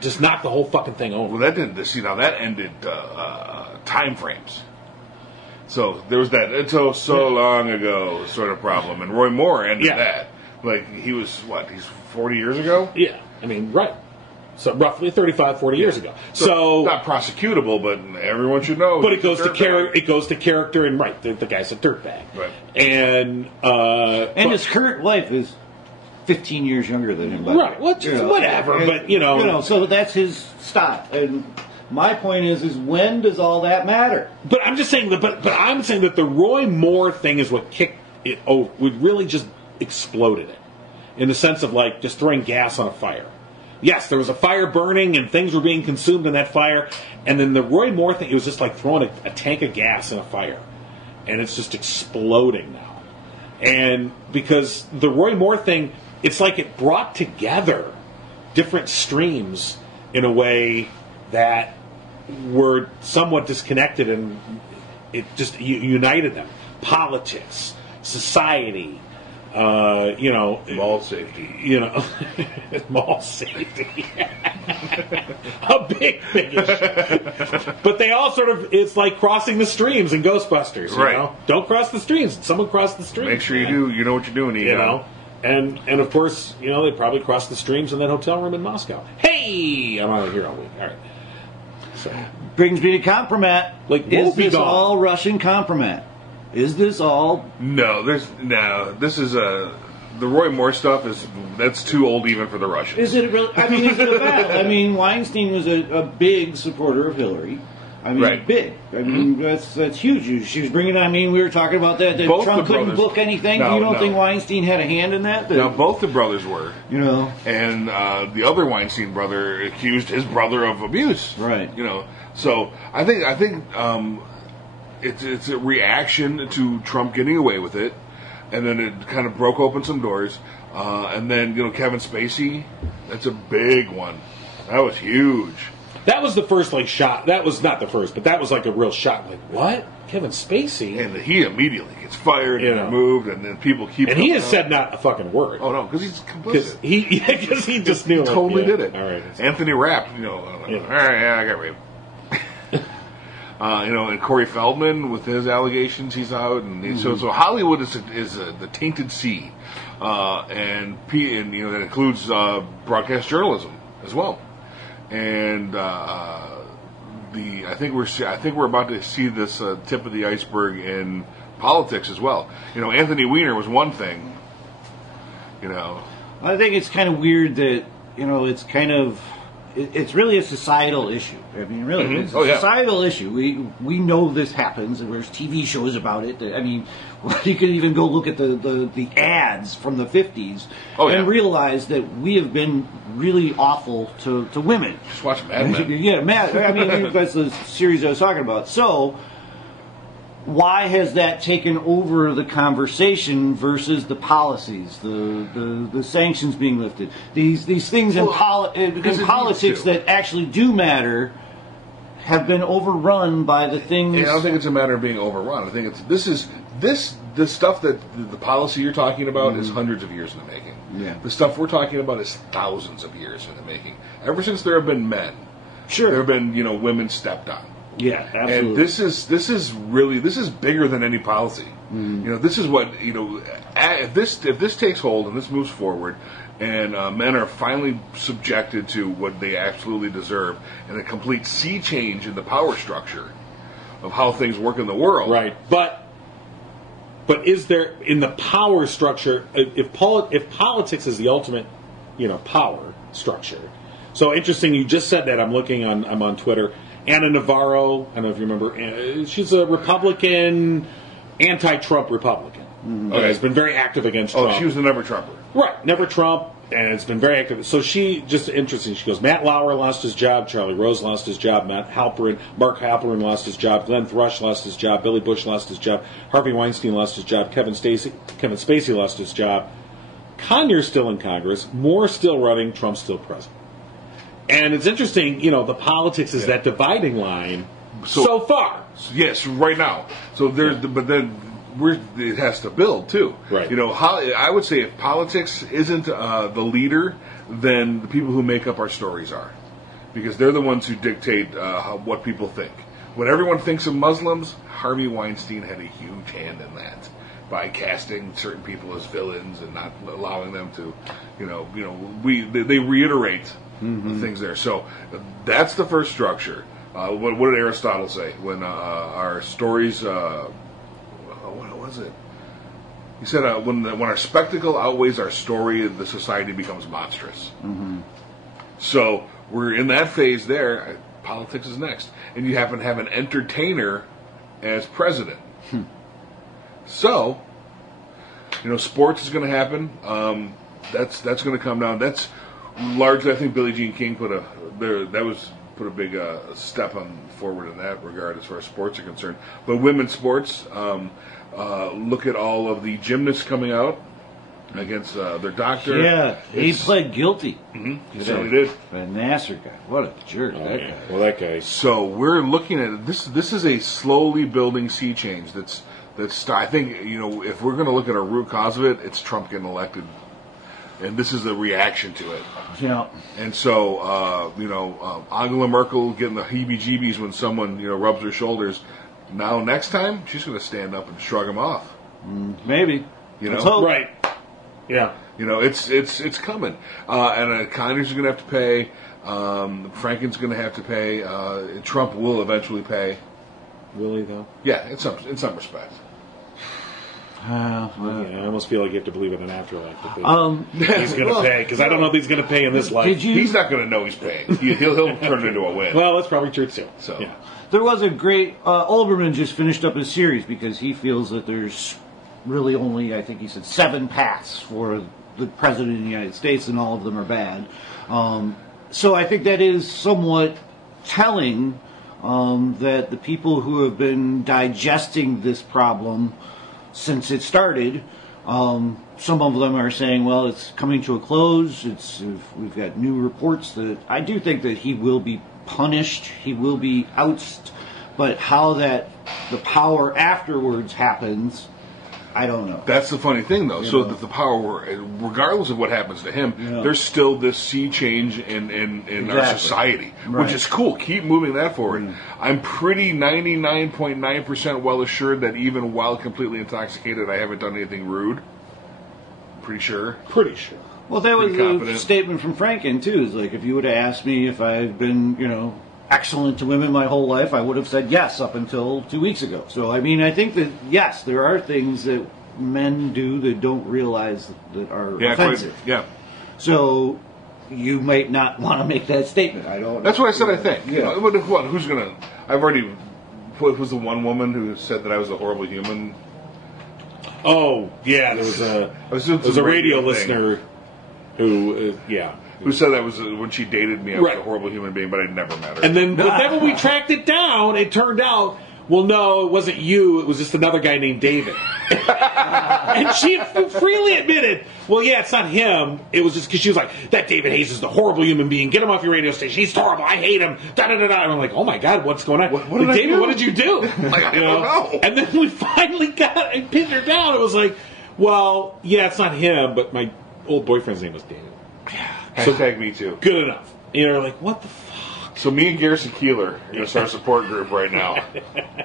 just knocked the whole fucking thing over. Well, that didn't. See, now that ended time frames. So there was that until so long ago sort of problem, and Roy Moore ended that. Like he was he's 40 years ago. Yeah, I mean, right. So roughly 35, 40 years ago. So not prosecutable, but everyone should know. But it goes to character, and right, the guy's a dirtbag. Right. And his current wife is 15 years younger than him. Right. Well, whatever. But you know, so that's his stop. And my point is when does all that matter? But I'm just saying that. But I'm saying that the Roy Moore thing is what kicked it. Oh, would really just exploded it, in the sense of like just throwing gas on a fire. Yes, there was a fire burning and things were being consumed in that fire. And then the Roy Moore thing, it was just like throwing a tank of gas in a fire. And it's just exploding now. And because the Roy Moore thing, it's like it brought together different streams in a way that were somewhat disconnected, and it just united them. Politics, society, mall safety. Mall safety. A big issue. But they all sort of, it's like crossing the streams in Ghostbusters, you know? Don't cross the streams. Someone crossed the streams. Make sure you do. You know what you're doing, you know? And of course, they probably crossed the streams in that hotel room in Moscow. Hey! I'm out of here all week. All right. So brings me to compromat. Like, is this all Russian compromat? Is this all? No, this is the Roy Moore stuff that's too old even for the Russians. Is it really? I mean, is it a battle? I mean, Weinstein was a big supporter of Hillary. I mean, big. I mean, that's huge. She was bringing. I mean, we were talking about that. That Trump couldn't book anything. No, you don't think Weinstein had a hand in that? No, both the brothers were. And the other Weinstein brother accused his brother of abuse. Right. So I think it's a reaction to Trump getting away with it, and then it kind of broke open some doors. And then Kevin Spacey, that's a big one. That was huge. That was the first shot. That was not the first, but that was like a real shot. Like, what? Kevin Spacey? And he immediately gets fired and removed, and then people keep. And he has said not a fucking word. Oh no, because he's complicit. Because he just knew. He totally did it. All right. Anthony Rapp, all right, I got raped. And Corey Feldman with his allegations, he's out, and so Hollywood is the tainted sea, and that includes broadcast journalism as well. And I think we're about to see this tip of the iceberg in politics as well. Anthony Weiner was one thing. I think it's kind of weird that it's kind of. It's really a societal issue. I mean, really, it's a societal issue. We know this happens, and there's TV shows about it. I mean, you can even go look at the ads from the 50s and realize that we have been really awful to women. Just watch Mad Men. Yeah, I mean, that's the series I was talking about. So, why has that taken over the conversation versus the policies, the sanctions being lifted? These things in politics that actually do matter have been overrun by the things. I don't think it's a matter of being overrun. I think this stuff that the policy you're talking about is hundreds of years in the making. Yeah. The stuff we're talking about is thousands of years in the making. Ever since there have been men, there have been women stepped on. Yeah, absolutely. And this is bigger than any policy. This is what if this takes hold and this moves forward, and men are finally subjected to what they absolutely deserve, and a complete sea change in the power structure of how things work in the world. Right, but is there in the power structure? If politics is the ultimate, power structure. So interesting. You just said that. I'm on Twitter. Anna Navarro, I don't know if you remember, she's a Republican, anti-Trump Republican. Okay. Has been very active against Trump. Oh, she was the never Trumper. Right, never Trump, and it's been very active. So she, just interesting, she goes, Matt Lauer lost his job, Charlie Rose lost his job, Mark Halperin lost his job, Glenn Thrush lost his job, Billy Bush lost his job, Harvey Weinstein lost his job, Kevin Spacey lost his job, Conyers still in Congress, Moore still running, Trump still president. And it's interesting, the politics is that dividing line so far. Yes, right now. So but then it has to build too. Right. I would say if politics isn't the leader, then the people who make up our stories are, because they're the ones who dictate what people think. When everyone thinks of Muslims, Harvey Weinstein had a huge hand in that by casting certain people as villains and not allowing them to, they reiterate. Things there. So that's the first structure. What did Aristotle say when our stories? What was it? He said when our spectacle outweighs our story, the society becomes monstrous. So we're in that phase there. Politics is next, and you happen to have an entertainer as president. So sports is going to happen. That's going to come down. That's largely, I think Billie Jean King put a big step forward in that regard as far as sports are concerned. But women's sports, look at all of the gymnasts coming out against their doctor. Yeah, he pled guilty. He certainly did. That Nasser guy, what a jerk that guy. Well, that guy. So we're looking at this. This is a slowly building sea change. I think if we're going to look at a root cause of it, it's Trump getting elected. And this is a reaction to it. Yeah. And so, Angela Merkel getting the heebie-jeebies when someone, rubs her shoulders. Now, next time, she's going to stand up and shrug them off. Maybe. Let's hope. Right. Yeah. It's coming. And Conyers is going to have to pay. Franken's going to have to pay. Trump will eventually pay. Will he, though? Yeah, in some respect. I almost feel like you have to believe in an afterlife that he's going to pay, because I don't know if he's going to pay in this life. He's not going to know he's paying. He'll turn it into a win. Well, that's probably true too. So yeah. There was a great Olbermann just finished up his series because he feels that there's really only, I think he said, 7 paths for the president of the United States, and all of them are bad. So I think that is somewhat telling that the people who have been digesting this problem since it started, some of them are saying, well, it's coming to a close. We've got new reports that I do think that he will be punished, he will be ousted, but how the power afterwards happens, I don't know. That's the funny thing, though. That the power, regardless of what happens to him, there's still this sea change in our society, which is cool. Keep moving that forward. I'm pretty 99.9% well assured that even while completely intoxicated, I haven't done anything rude. Pretty sure. Well, that was a statement from Franken, too. It's like, if you would have asked me if I've been, excellent to women my whole life, I would have said yes up until 2 weeks ago. So, I mean, I think that, yes, there are things that men do that don't realize that are offensive. Yeah. So, you might not want to make that statement. I don't know. That's what I said, I think. Yeah. Who's going to... I've already... What was the one woman who said that I was a horrible human? Oh, yeah, there was a radio listener who, who said that was when she dated me, I was a horrible human being, but I never met her. And then when we tracked it down, it turned out well, no, it wasn't you. It was just another guy named David. And she freely admitted, well, yeah, it's not him. It was just because she was like, that David Hayes is the horrible human being. Get him off your radio station. He's horrible. I hate him. Da-da-da-da. And I'm like, oh, my God, what's going on? What did I David, do? what did you do? Like, I don't know. And then we finally pinned her down. It was like, well, yeah, it's not him, but my old boyfriend's name was David. Hashtag me too. Good enough. You know, like, what the fuck? So me and Garrison Keeler are going to start a support group right now.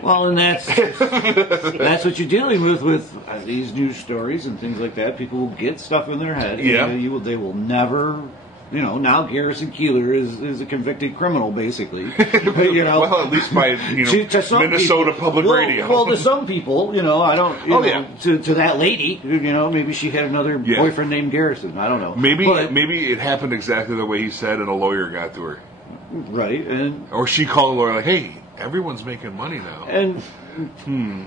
Well, and that's what you're dealing with these news stories and things like that. People will get stuff in their head. Yeah. And they will never. Now Garrison Keeler is a convicted criminal, basically. Well, at least by to some Minnesota people, Public Radio. Well, to some people, I don't. Yeah. To that lady, maybe she had another boyfriend named Garrison. I don't know. Maybe it happened exactly the way he said, and a lawyer got to her. Right, Or she called a lawyer like, "Hey, everyone's making money now." And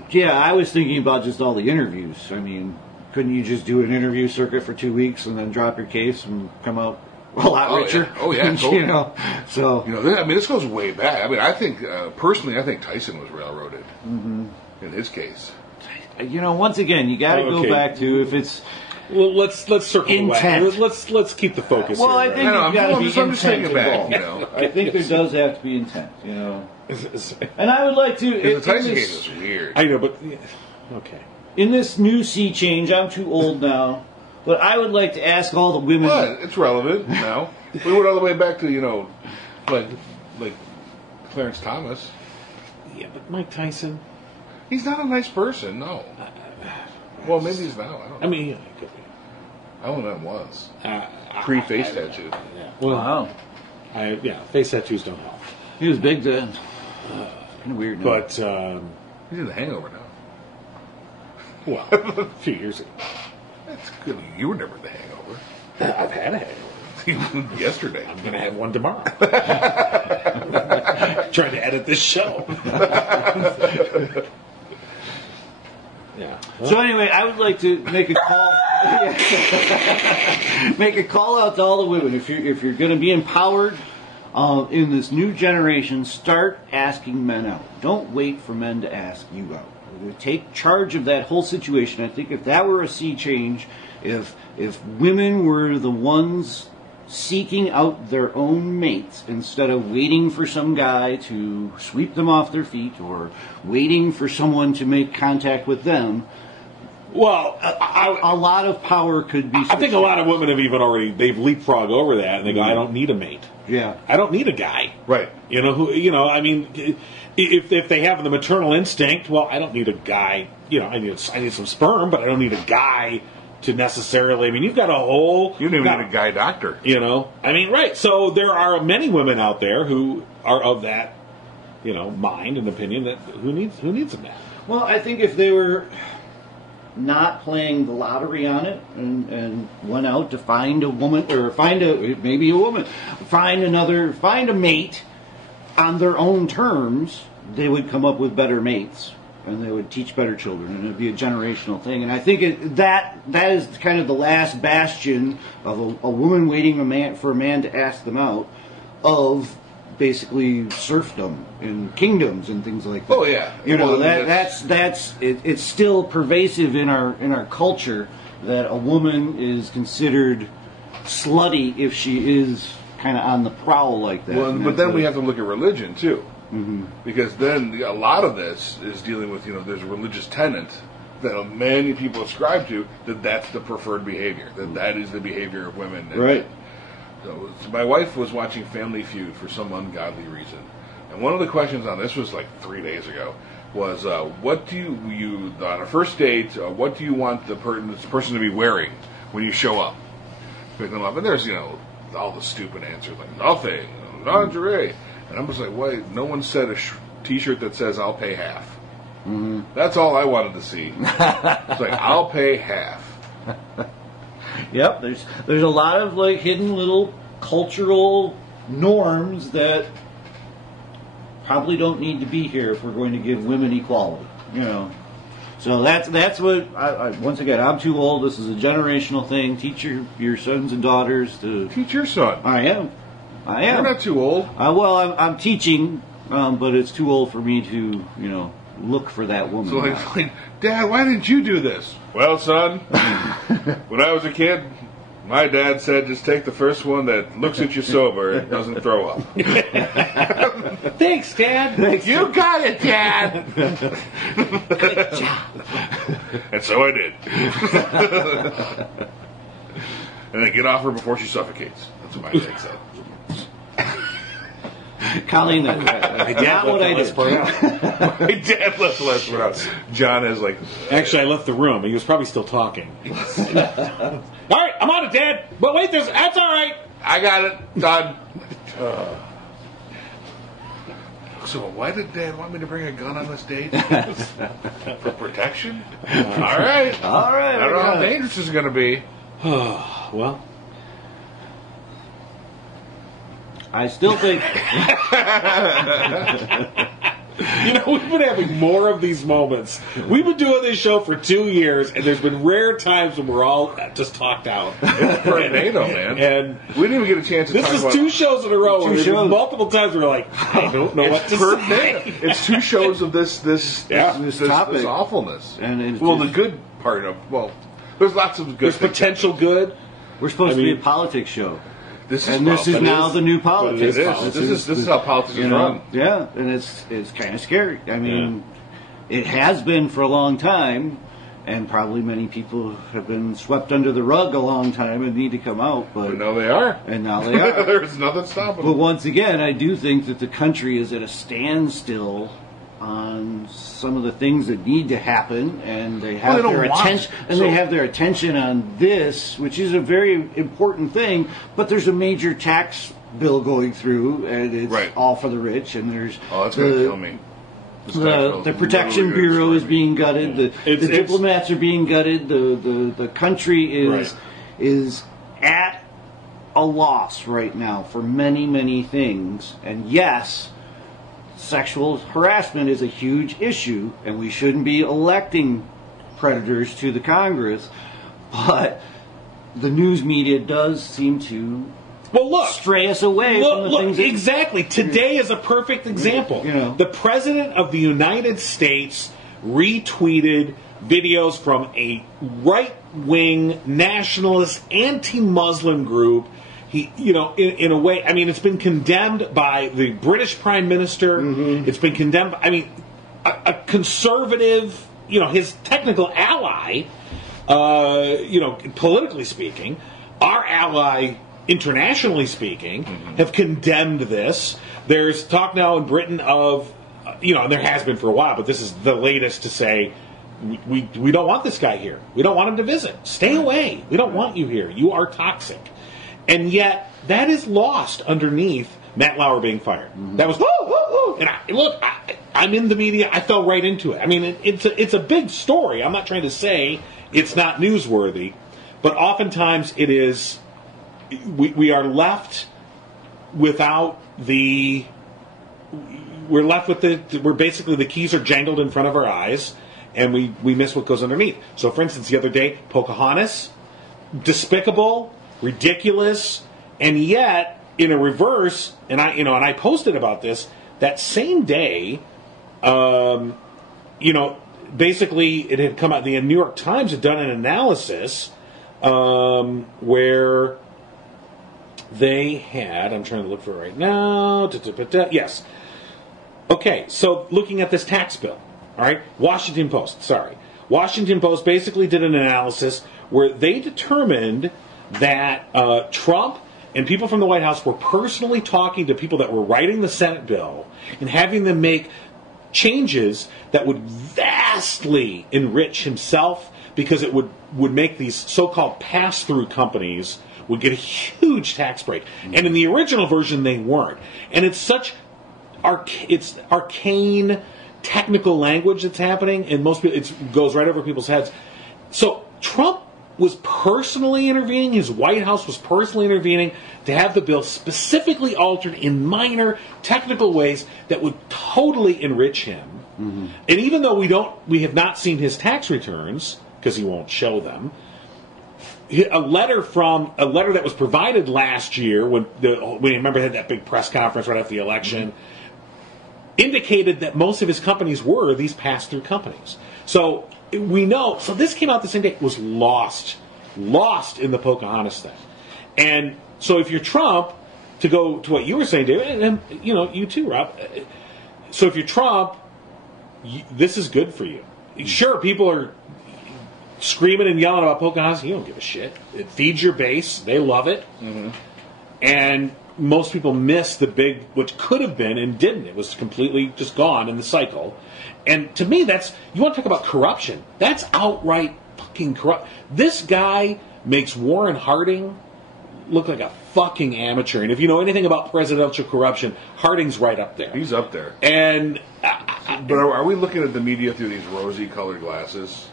yeah, I was thinking about just all the interviews. I mean, couldn't you just do an interview circuit for 2 weeks and then drop your case and come out a lot richer? Yeah. Oh yeah, totally. So this goes way back. I mean, I think personally, I think Tyson was railroaded in his case. Once again, you got to go back to if it's. Well, let's circle intent. the wagon. Let's keep the focus. Well, here, I think right? you've got to be I'm just taking it back. involved. I think there does have to be intent. And I would like to. The Tyson case is weird. I know, but okay. In this new sea change, I'm too old now, but I would like to ask all the women. But it's relevant now. We went all the way back to like Clarence Thomas. Yeah, but Mike Tyson. He's not a nice person. No. Well, maybe he's now. I don't know. I mean, yeah, it could be. I don't know that was pre-face tattoo. Yeah. Well, Wow. face tattoos don't help. He was big then. Kind of weird. But He's in The Hangover now. well, a few years ago, That's good. You were never in The Hangover. I've had a hangover. Yesterday. I'm gonna have one tomorrow. Trying to edit this show. Yeah. So anyway, I would like to make a call. Make a call out to all the women. If you're going to be empowered in this new generation, start asking men out. Don't wait for men to ask you out. Take charge of that whole situation. I think if that were a sea change, if women were the ones seeking out their own mates instead of waiting for some guy to sweep them off their feet or waiting for someone to make contact with them, Well, a lot of power could be. I think a lot of women have even they've leapfrogged over that and they go, I don't need a mate. Yeah. I don't need a guy. Right. I mean, if they have the maternal instinct, well, I don't need a guy. I need some sperm, but I don't need a guy to necessarily. I mean, you've got a whole. You don't even need a guy doctor. I mean, right. So there are many women out there who are of that, mind and opinion that who needs a man. Well, I think if they were not playing the lottery on it and went out to find a woman or find a mate on their own terms, they would come up with better mates and they would teach better children, and it'd be a generational thing. And I think that is kind of the last bastion of a woman waiting for a man to ask them out, of basically serfdom and kingdoms and things like that. Oh yeah, It's still pervasive in our culture that a woman is considered slutty if she is kind of on the prowl like that. Well, but then we have to look at religion too, because then a lot of this is dealing with there's a religious tenet that many people ascribe to, that's the preferred behavior, that is the behavior of women. Right. So my wife was watching Family Feud for some ungodly reason, and one of the questions on this was like 3 days ago was, what do you on a first date? What do you want this person to be wearing when you show up? Pick them up, and there's all the stupid answers like nothing, lingerie, and I'm just like, wait, no one said a T-shirt that says I'll pay half. Mm-hmm. That's all I wanted to see. It's like I'll pay half. Yep, there's a lot of hidden little cultural norms that probably don't need to be here if we're going to give women equality. So that's what I once again, I'm too old. This is a generational thing. Teach your sons and daughters to teach your son. I am. You're not too old. Well, I'm teaching, but it's too old for me to look for that woman. So like, Dad, why didn't you do this? Well, son, when I was a kid, my dad said just take the first one that looks at you sober and doesn't throw up. Thanks, Dad. You got it, Dad. Good job. And so I did. And then get off her before she suffocates. That's what my dad said. Colleen, not what I did. My dad left the last one out. John is like... Actually, I left the room. He was probably still talking. All right, I'm on it, Dad. But wait, that's all right. I got it. Done. So why did Dad want me to bring a gun on this date? For protection? All right. All right. I don't know how dangerous this is going to be. Well, I still think... you know, we've been having more of these moments. We've been doing this show for 2 years, and there's been rare times when we're all just talked out. It's Pervnado, man. And we didn't even get a chance to this talk is about... 2 shows in a row. Where shows. multiple times we're like, I don't know what to say. It's 2 shows of this topic. this awfulness. And it's well, just- the good part of... Well, there's lots of good There's things. potential good. We're supposed I to be mean- a politics show. This And this is now the new politics. It is. This is how politics is run. Yeah, and it's kind of scary. I mean, it has been for a long time, and probably many people have been swept under the rug a long time and need to come out. But No, they are. and now they are. There's nothing stopping But them. once again, I do think that the country is at a standstill on some of the things that need to happen, and they have Well, they don't their want attention. it. And So- they have their attention on this, which is a very important thing. But there's a major tax bill going through, and it's Right. all for the rich. And there's Oh, that's going to kill me. This tax bill the is Protection literally gonna Bureau is destroy me. being gutted. The It's- diplomats are being gutted. The country Right. is at a loss right now for many things. And yes, sexual harassment is a huge issue, and we shouldn't be electing predators to the Congress. But the news media does seem to Well, look. stray us away from the things that exactly. Today is a perfect example. You know. The President of the United States retweeted videos from a right-wing nationalist anti-Muslim group. He, in a way, I mean, it's been condemned by the British Prime Minister. Mm-hmm. It's been condemned. I mean, a conservative, his technical ally, politically speaking, our ally, internationally speaking, have condemned this. There's talk now in Britain of, and there has been for a while, but this is the latest to say, we don't want this guy here. We don't want him to visit. Stay away. We don't want you here. You are toxic. And yet, that is lost underneath Matt Lauer being fired. That was, woo, woo, woo. And I'm in the media. I fell right into it. I mean, it's a big story. I'm not trying to say it's not newsworthy, but oftentimes it is. We are left without the. We're left with we're basically the keys are jangled in front of our eyes, and we miss what goes underneath. So, for instance, the other day, Pocahontas, despicable, ridiculous, and yet in a reverse, and I posted about this that same day. Basically, it had come out. The New York Times had done an analysis where they had. I'm trying to look for it right now. Yes. Okay, so looking at this tax bill, all right, Washington Post basically did an analysis where they determined that Trump and people from the White House were personally talking to people that were writing the Senate bill and having them make changes that would vastly enrich himself because it would make these so-called pass-through companies would get a huge tax break. And in the original version, they weren't. And it's such it's arcane technical language that's happening, and most people, it goes right over people's heads. So Trump was personally intervening, his White House was personally intervening to have the bill specifically altered in minor technical ways that would totally enrich him. Mm-hmm. And even though we have not seen his tax returns, because he won't show them, a letter that was provided last year when remember they had that big press conference right after the election. indicated that most of his companies were these pass-through companies. So we know. So this came out the same day. It was lost in the Pocahontas thing. And so if you're Trump, to go to what you were saying, David, and you too, Rob. So if you're Trump, this is good for you. Sure, people are screaming and yelling about Pocahontas. You don't give a shit. It feeds your base. They love it. Mm-hmm. And most people miss the big, which could have been and didn't. It was completely just gone in the cycle. And to me, you want to talk about corruption. That's outright fucking corrupt. This guy makes Warren Harding look like a fucking amateur. And if you know anything about presidential corruption, Harding's right up there. He's up there. And but are we looking at the media through these rosy-colored glasses?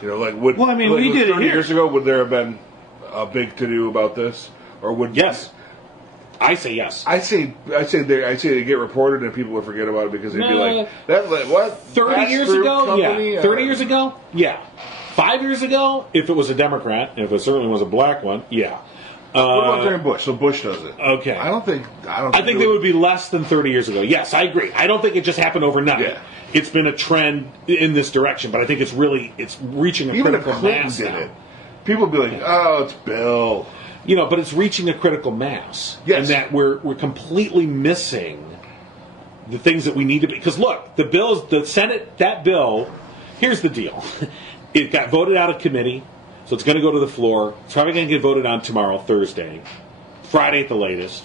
We did it 30 years ago. Would there have been a big to-do about this, or would yes? I say yes. I say they get reported and people would forget about it because they'd be like, what? 30 years ago? Company? Yeah. 30 years ago? Yeah. 5 years ago, if it was a Democrat, and if it certainly was a black one, yeah. What about during Bush? So Bush does it. Okay. I think they would be less than 30 years ago. Yes, I agree. I don't think it just happened overnight. Yeah. It's been a trend in this direction, but I think it's reaching a even critical if Clinton mass did now. it, people would be like, oh, it's Bill. But it's reaching a critical mass. Yes. And that we're completely missing the things that we need to be. Because look, the Senate, that bill, here's the deal. It got voted out of committee, so it's going to go to the floor. It's probably going to get voted on tomorrow, Thursday, Friday at the latest.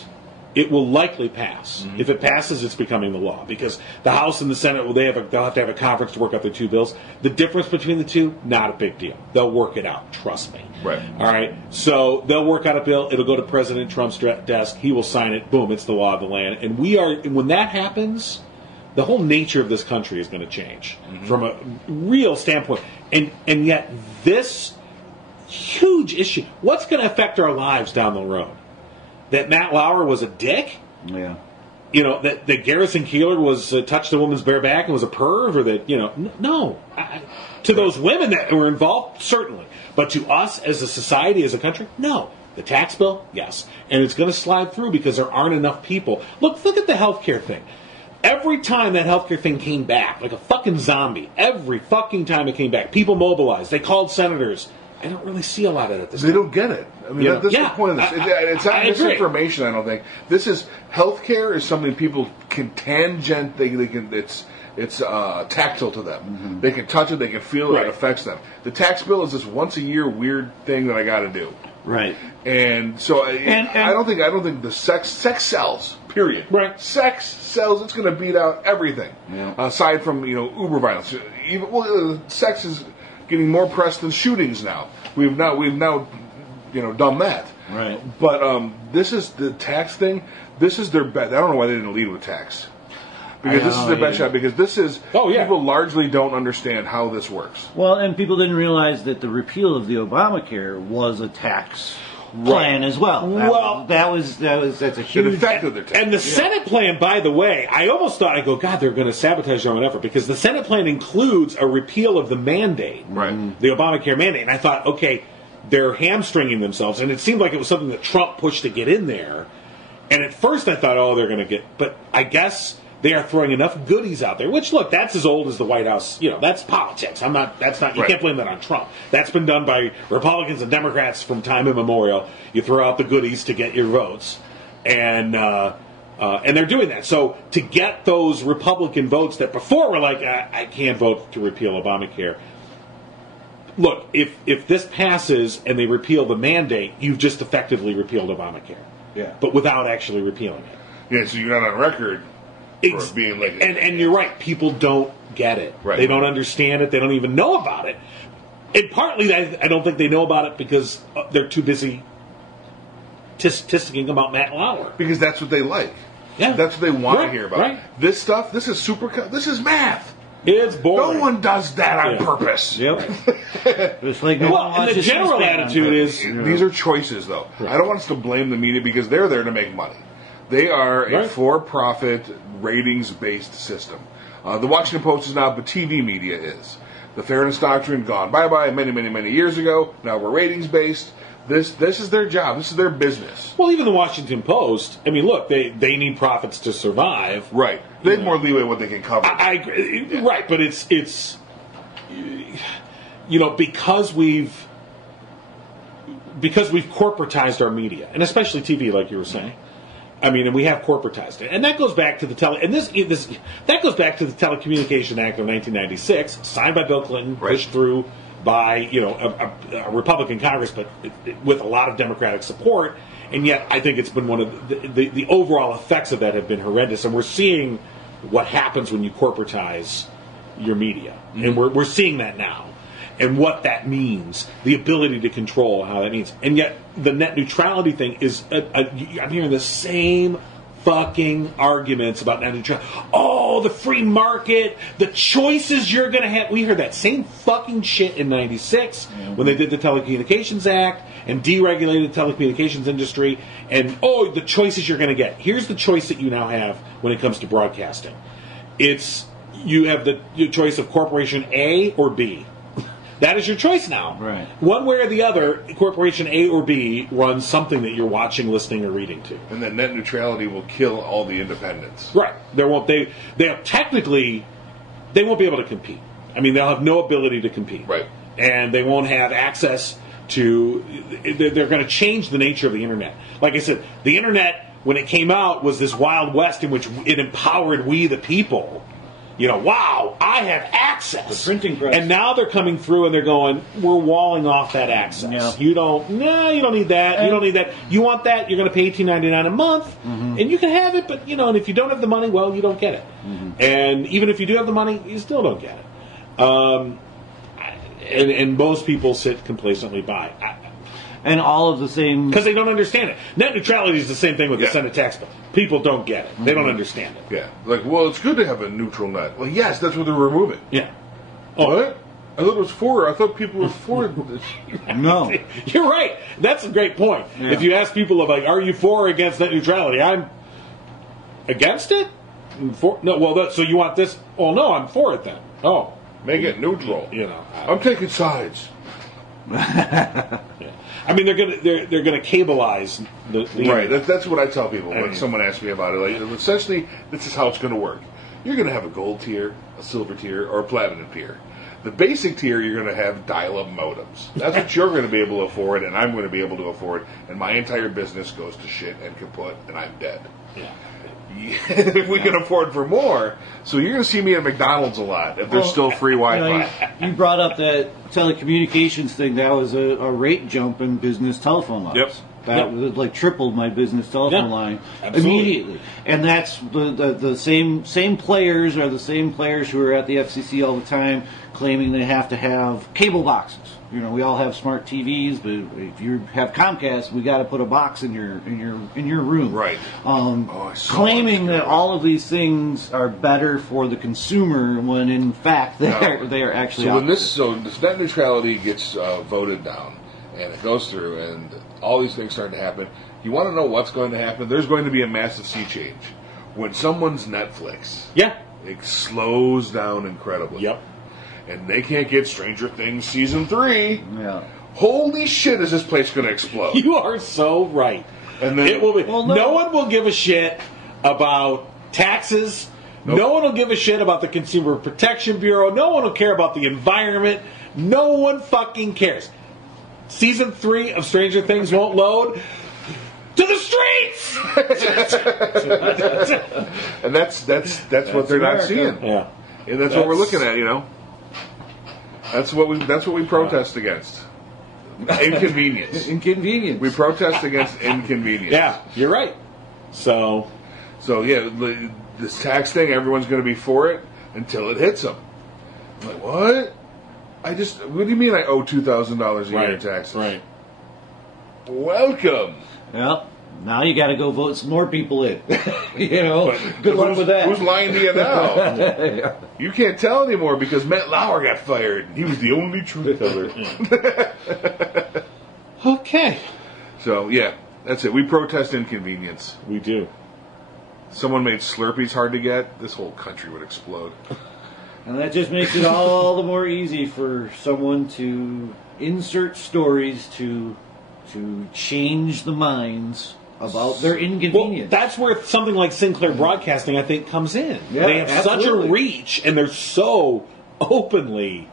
It will likely pass. Mm-hmm. If it passes, it's becoming the law because the House and the Senate, they'll have to have a conference to work out their two bills. The difference between the two, not a big deal. They'll work it out. Trust me. Right. All right. So they'll work out a bill. It'll go to President Trump's desk. He will sign it. Boom. It's the law of the land. And when that happens, the whole nature of this country is going to change from a real standpoint. And yet this huge issue, what's going to affect our lives down the road? That Matt Lauer was a dick? Yeah. That Garrison Keillor was touched a woman's bare back and was a perv, or that, no. To those women that were involved, certainly. But to us as a society, as a country, no. The tax bill, yes. And it's going to slide through because there aren't enough people. Look at the healthcare thing. Every time that healthcare thing came back, like a fucking zombie, every fucking time it came back, people mobilized. They called senators. I don't really see a lot of it this time. They don't get it. I mean, that's the point of this. It's not misinformation, I don't think. This is, healthcare is something people can tangent, it's tactile to them. Mm-hmm. They can touch it, they can feel it, it affects them. The tax bill is this once a year weird thing that I got to do. Right. And so I don't think the sex sells. Period. Right. Sex sells. It's going to beat out everything. Yeah. Aside from uber violence, sex is getting more press than shootings now. We've now done that. Right. But this is the tax thing. This is their bet. I don't know why they didn't lead with tax. Because this is their best shot. Because this is people largely don't understand how this works. Well, and people didn't realize that the repeal of the Obamacare was a tax plan as well. That's a huge. It affected their tax. And the Senate plan, by the way, I almost thought, God, they're going to sabotage their own effort because the Senate plan includes a repeal of the mandate, the Obamacare mandate. And I thought, okay, they're hamstringing themselves, and it seemed like it was something that Trump pushed to get in there. And at first, I thought, they're going to get, but I guess they are throwing enough goodies out there, which, look, that's as old as the White House. That's politics. You can't blame that on Trump. That's been done by Republicans and Democrats from time immemorial. You throw out the goodies to get your votes. And they're doing that. So to get those Republican votes that before were like, I can't vote to repeal Obamacare. Look, if this passes and they repeal the mandate, you've just effectively repealed Obamacare. Yeah. But without actually repealing it. Yeah, so you're not on record. Being like, and you're right. People don't get it. Right. They don't understand it. They don't even know about it. And partly, I don't think they know about it because they're too busy tisticking about Matt Lauer. Because that's what they like. Yeah, that's what they want to hear about. Right. This stuff. This is this is math. It's boring. No one does that on purpose. Yep. It's like and the general attitude is these are choices, though. Right. I don't want us to blame the media because they're there to make money. They are a for-profit, ratings-based system. The Washington Post is not, but TV media is. The fairness doctrine gone bye-bye many, many, many years ago. Now we're ratings-based. This is their job. This is their business. Well, even the Washington Post. I mean, look, they need profits to survive. Right. They have more leeway what they can cover. I agree. Yeah. Right, but it's because we've corporatized our media, and especially TV, like you were saying. I mean, and we have corporatized it, and that goes back to the that goes back to the Telecommunication Act of 1996, signed by Bill Clinton, pushed through by a Republican Congress, but with a lot of Democratic support. And yet, I think it's been one of the overall effects of that have been horrendous, and we're seeing what happens when you corporatize your media, and we're seeing that now, and what that means, the ability to control how that means. And yet, the net neutrality thing is I'm hearing the same fucking arguments about net neutrality. Oh, the free market, the choices you're going to have. We heard that same fucking shit in 96 when they did the Telecommunications Act and deregulated the telecommunications industry. And, the choices you're going to get. Here's the choice that you now have when it comes to broadcasting. You have the choice of Corporation A or B. That is your choice now. Right. One way or the other, Corporation A or B runs something that you're watching, listening, or reading to. And then net neutrality will kill all the independents. Right. They won't be able to compete. I mean, they'll have no ability to compete. Right. And they won't have access to. They're going to change the nature of the internet. Like I said, the internet, when it came out, was this Wild West in which it empowered we the people. Wow, I have access. The printing press. And now they're coming through and they're going, we're walling off that access. Yeah. You don't need that. You don't need that. You want that, you're going to pay $18.99 a month, and you can have it, but, and if you don't have the money, well, you don't get it. And even if you do have the money, you still don't get it. And most people sit complacently by. And all of the same... Because they don't understand it. Net neutrality is the same thing with the Senate tax bill. People don't get it. They don't understand it. Yeah. Like, well, it's good to have a neutral net. Well, yes, that's what they're removing. Yeah. What? I thought it was for. I thought people were for this. No. You're right. That's a great point. Yeah. If you ask people like, are you for or against net neutrality? I'm against it? For? No, well, so you want this? Well, no, I'm for it then. Oh. Make it neutral. I'm taking sides. Yeah. I mean, they're gonna cableize the right. That's what I tell people when someone asks me about it. Like, essentially, this is how it's going to work. You're going to have a gold tier, a silver tier, or a platinum tier. The basic tier, you're going to have dial-up modems. That's what you're going to be able to afford, and I'm going to be able to afford. And my entire business goes to shit and kaput, and I'm dead. Yeah. If we can afford for more, so you're going to see me at McDonald's a lot if there's still free Wi-Fi. You brought up that telecommunications thing. That was a rate jump in business telephone lines. Yep. That was like tripled my business telephone line immediately. And that's the same players are the same players who are at the FCC all the time claiming they have to have cable boxes. We all have smart TVs, but if you have Comcast, we got to put a box in your room. Right. Claiming that all of these things are better for the consumer when in fact they are actually. So this net neutrality gets voted down and it goes through and all these things start to happen. You want to know what's going to happen? There's going to be a massive sea change when someone's Netflix. Yeah. It slows down incredibly. Yep. And they can't get Stranger Things Season 3. Yeah. Holy shit, is this place going to explode? You are so right. And then it will be. No one will give a shit about taxes. Nope. No one will give a shit about the Consumer Protection Bureau. No one will care about the environment. No one fucking cares. Season 3 of Stranger Things won't load. To the streets! And that's what they're America. not seeing. Yeah. And that's what we're looking at, That's what we protest against. Inconvenience. Inconvenience. We protest against inconvenience. Yeah, you're right. So yeah, this tax thing, everyone's going to be for it until it hits them. I'm like, what? What do you mean I owe $2,000 a year in taxes? Right. Welcome. Well, now you got to go vote some more people in. Good luck with that. Who's lying to you now? You can't tell anymore because Matt Lauer got fired. He was the only truth teller. Okay. So, yeah, that's it. We protest inconvenience. We do. Someone made Slurpees hard to get, this whole country would explode. And that just makes it all the more easy for someone to insert stories to to change the minds about their inconvenience. Well, that's where something like Sinclair Broadcasting, I think, comes in. Yeah, they have such absolutely. a reach, and they're so openly.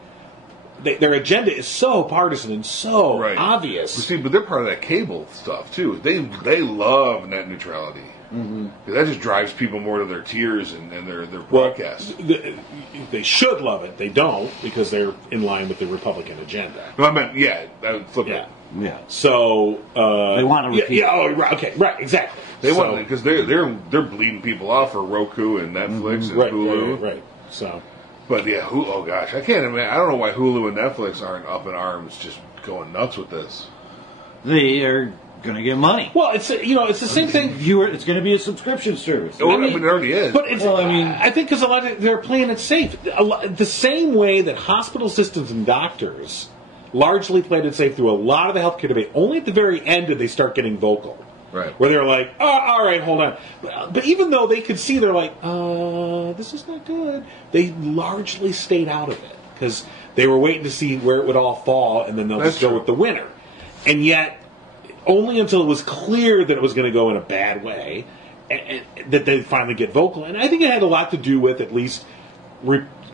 Their agenda is so partisan and so Right. obvious. See, but they're part of that cable stuff too. They love net neutrality. Mm-hmm. That just drives people more to their tears and their broadcasts. They should love it. They don't, because they're in line with the Republican agenda. No, I meant flip Yeah. it. Yeah. So They want to repeat. Yeah. Oh, right. Okay. Right. Exactly. They So- want because they're bleeding people off for Roku and Netflix and right, Hulu. right. So. But yeah, oh gosh, I can't imagine. I don't know why Hulu and Netflix aren't up in arms, just going nuts with this. They are going to get money. Well, it's it's the same thing. It's going to be a subscription service. Oh, I mean, it already is. But it's, Well, I mean- I think because a lot of they're playing it safe. The same way that hospital systems and doctors largely played it safe through a lot of the healthcare debate. Only at the very end did they start getting vocal. Right. Where they're like, oh, all right, hold on. But even though they could see, they're like, this is not good. They largely stayed out of it because they were waiting to see where it would all fall, and then they'll That's just go true. with the winner. And yet, only until it was clear that it was going to go in a bad way, and that they finally get vocal. And I think it had a lot to do with at least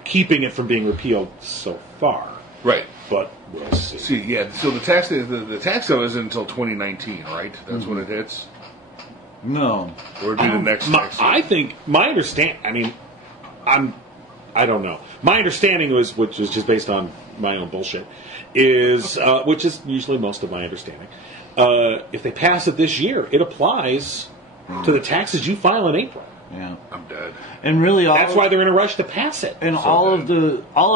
keeping it from being repealed so far. Right. But we'll see. See, yeah. So the tax bill isn't until 2019, right? That's when it hits. No. Or it'd be the next tax year. I think my understand. I mean, I don't know. My understanding was, which is just based on my own bullshit, is which is usually most of my understanding. If they pass it this year, it applies to the taxes you file in April. Yeah. I'm dead. And really, That's why they're in a rush to pass it. And all of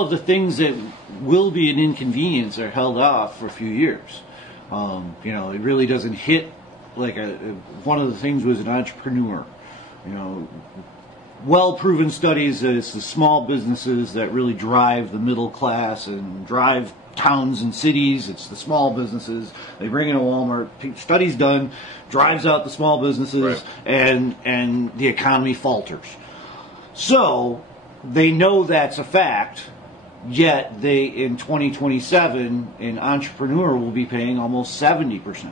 the things that will be an inconvenience are held off for a few years. It really doesn't hit like one of the things was an entrepreneur. Well proven studies that it's the small businesses that really drive the middle class and drive towns and cities. It's the small businesses. They bring in a Walmart. Studies done, drives out the small businesses, Right. and the economy falters. So they know that's a fact. Yet they in 2027, an entrepreneur will be paying almost 70%